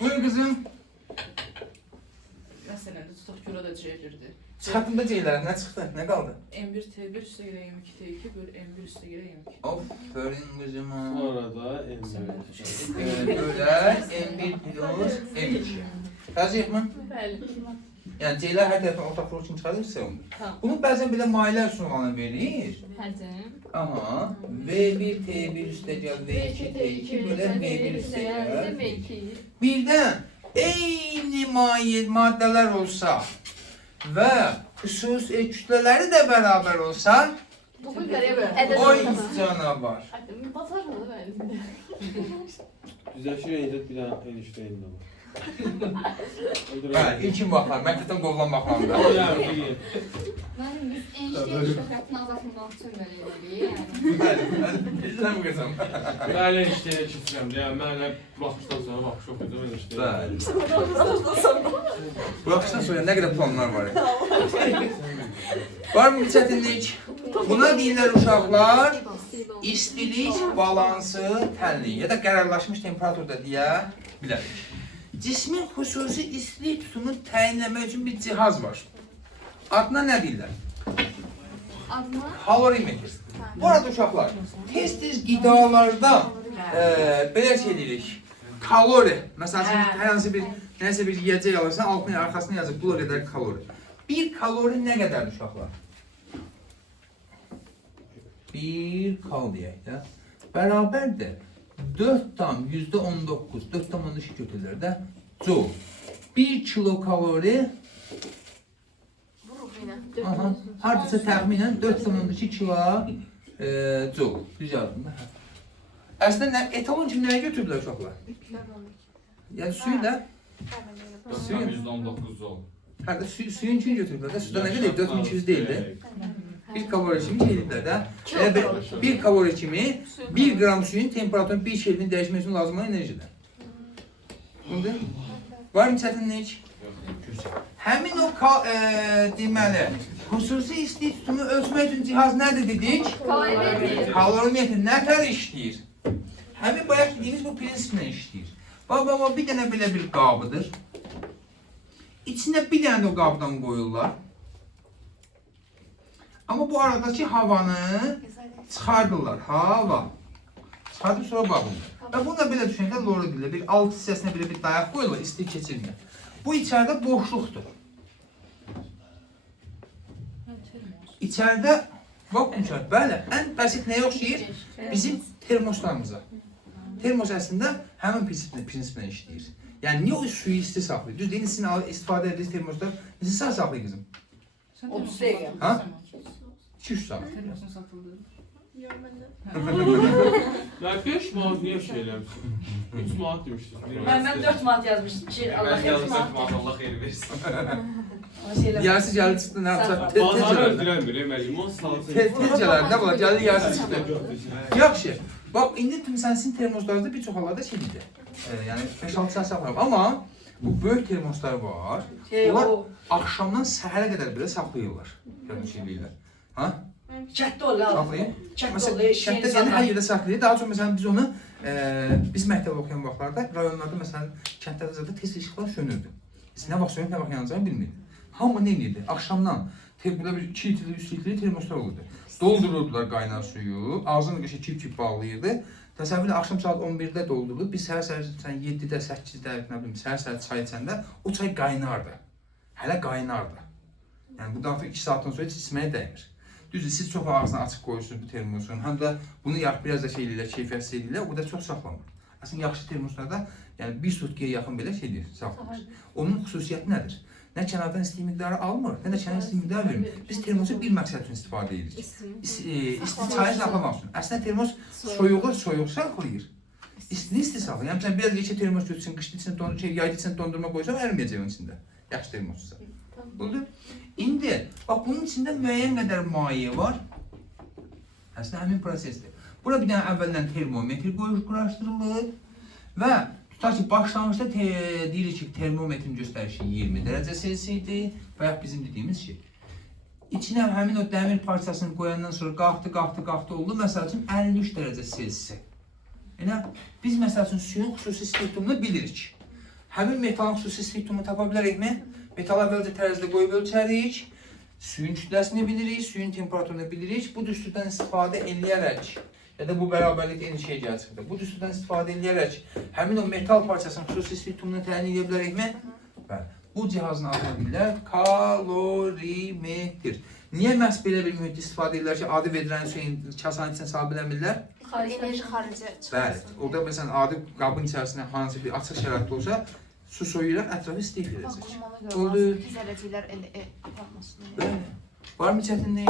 Buyur qızım. Məsələn, tutaq görə də C1-dir. Çıxartında C'lər nə çıxdı? Nə qaldı? M1 T1 üstə görə M2 T2 bölü M1 üstə görə M2. Aferin qızıma. Sonra M1. Böyle M1 plus M2. Razıyıq mı? Bəli. Yəni C'lər hər tərəfdən ortaq form kimi çıxarırsa onu. Tamam. Bunu bəzən belə mayilə üsuluna verir. Həcm. Aha. V1 T1 üstə gəl V2 T2 belə V1 üstə gəl. V2. Birdən eyni maddələr olsa və xüsus kütlələri də bərabər olsa, Bu qədər oy canavar. Basar mı bəli? Düzəşir eydə bir dənə enişdə eyndə var. Bəli, ilkin baxar, məktəbdən qovulan baxanda. Müəllim, biz enişteyn şöhrətini azaltmaq üçün belə edirik. Bəli, bilirəm qızım. Mən enişdəyə keçirəm. Yəni mənə buraxışdan sonra baxış oxuyacam enişdəyə. Bəli. Buraxışdan sonra nə qədər planlar var? Var mı bir çətinlik? Buna deyirlər uşaqlar, istilik balansı tənliyi ya da qərarlaşmış temperaturda deyə bilərik. Cismin xüsusi istilik tutumunu təyinləmək üçün bir cihaz var. Adına nə deyirlər? Adına Kalorimetr. Bu arada uşaqlar, tez-tez qidalarda belə şey deyirik, kalori. Məsələn, hər hansı bir nəsə bir yiyəcək alırsan, altına arxasına yazır, bu qədər kalori. Bir kalori nə qədərdir uşaqlar? Bir kal deyək də. Bərabərdir. 4,19, 4,12 götürülür də. Joule. 1 kilokalori aha, hardasa təxminən 4,2 kilo joule. Düz yazdım da. Əslində etalon kimi nəyə götürürlər uşaqlar? Yəni suyu da. Suyun %19 oldu. Hə də suyun kimi götürürlər də. Suda nə qədər? 4200 deyildi. 1 kalori kimi şeydirlər də. Elə 1 kalori kimi 1 qram suyun temperaturun 1 Kelvin dəyişmək üçün lazım olan enerjidir. Bundur. Var mı çətinlik? Həmin o deməli, xüsusi istilik tutumu ölçmək üçün cihaz nədir dedik? Kalorimetr. Kalorimetr nətər işləyir? Həmin bayaq dediyimiz bu prinsiplə işləyir. Bax, bir dənə belə bir qabıdır. İçinə bir dənə də o qabdan qoyurlar. Amma bu aradakı havanı çıxardırlar. Hava. Çıxardıb sonra bağlayırlar. Və bunu da belə düşünəkdə lor edirlər. Bir alt hissəsinə belə bir dayaq qoyurlar, istilik keçirmir. Bu içəridə boşluqdur. İçəridə vakuum şart. Bəli, ən bəsit nəyə oxşayır? Bizim termoslarımıza. Termos əslində həmin prinsiplə işləyir. Yəni, niyə o suyu isti saxlayır? Düz deyin, sizin istifadə ediniz termoslar necə saxlayır qızım? 30 dəqiqə. Ha? 200 saat. Termosun satıldı. Yox, məndə. Mən 5 manat niyə şey eləmişsin? 3 manat demişdin. Mən 4 manat yazmışdım ki, Allah Ben xeyir yazdım manat. Allah xeyir versin. Yarısı gəldi çıxdı, nə yapacaq? Bazarı öldürəmir, limon salsın. Tez gələr, nə var? Gəldi yarısı çıxdı. Yaxşı. Bax, indi sizin termoslarınızda bir çox hallarda şeydir. Yəni 5-6 saat saxlayır. Amma bu böyük termoslar var. Onlar axşamdan səhərə qədər belə saxlayırlar. Yəni şeyləyirlər. Ha? Çətdə ol, al. Saxlayın. Çətdə ol, Məsələn, şəhərdə yəni hər yerdə saxlayır. Daha çox məsələn biz onu biz məktəb oxuyan vaxtlarda rayonlarda məsələn kəndlərdə zaten tez işıqlar sönürdü. Biz nə vaxt sönüb, nə vaxt yanacağını bilmirdik. Hamı nə edirdi? Axşamdan burada bir 2 litrli, 3 litrli termoslar olurdu. Doldururdular qaynar suyu, ağzını qəşəng kip-kip bağlayırdı. Təsəvvür axşam saat 11-də doldurulur. Biz səhər-səhər 7-də, 8-də, nə bilim, səhər-səhər çay içəndə o çay qaynardı. Hələ qaynardı. Yəni bu da 2 saatdan sonra heç içməyə dəymir. Düzdür, siz çox ağzını açıq qoyursunuz bu termosun. Həm də bunu biraz da şey eləyirlər, keyfiyyətsiz eləyirlər, o da çox saxlamır. Əslində yaxşı termoslarda yəni 1 sutkaya yaxın belə şeydir, saxlamır. Onun xüsusiyyəti nədir? Nə kənardan istilik miqdarı almır, nə də kənardan istilik miqdarı vermir. Biz termosu bir məqsəd üçün istifadə edirik. İsti çayı saxlamaq üçün. Əslində termos soyuq saxlayır. İstini isti saxlayır. Yəni sən biraz yekə termos götürsün, qışlı içində, yaylı içində dondurma qoysan, əriməyəcək onun içində. Yaxşı termosdursa. Oldu? İndi, bax bunun içində müəyyən qədər maye var. Əslində həmin prosesdir. Bura bir dənə əvvəldən termometr quraşdırılır və tutaq ki, başlanğıcda deyirik ki, termometrin göstərişi 20 dərəcə Selsidir və ya bizim dediyimiz şey. İçinə həmin o dəmir parçasını qoyandan sonra qalxdı oldu, məsəl üçün 53 dərəcə Selsi. Yəni, biz məsəl üçün suyun xüsusi spektrumunu bilirik. Həmin metalın xüsusi spektrumunu tapa bilərikmi? Metalı əvvəlcə tərəzidə qoyub ölçərik, suyun kütləsini bilirik, suyun temperaturunu bilirik. Bu düsturdan istifadə edərək, ya da bu bərabərlik eyni şey gələcəkdir. Bu düsturdan istifadə edərək həmin o metal parçasının xüsusi spektrumunu təyin edə bilərikmi? Bəli. Bu cihazın adını bilirlər kalorimetr. Niyə məhz belə bir mühitdə istifadə edirlər ki, adı verilən şeyin kasanın içinə sala bilmirlər? Enerji xarici çıxmasın. Bəli. Orada məsələn adi qabın içərisində hansı bir açıq şəraitdə olsa, su soyuyaraq ətrafı istilik verəcək. Qurumana görə Oldu. zərrəciklər aparmasın. Bəli. Var mı çətinlik?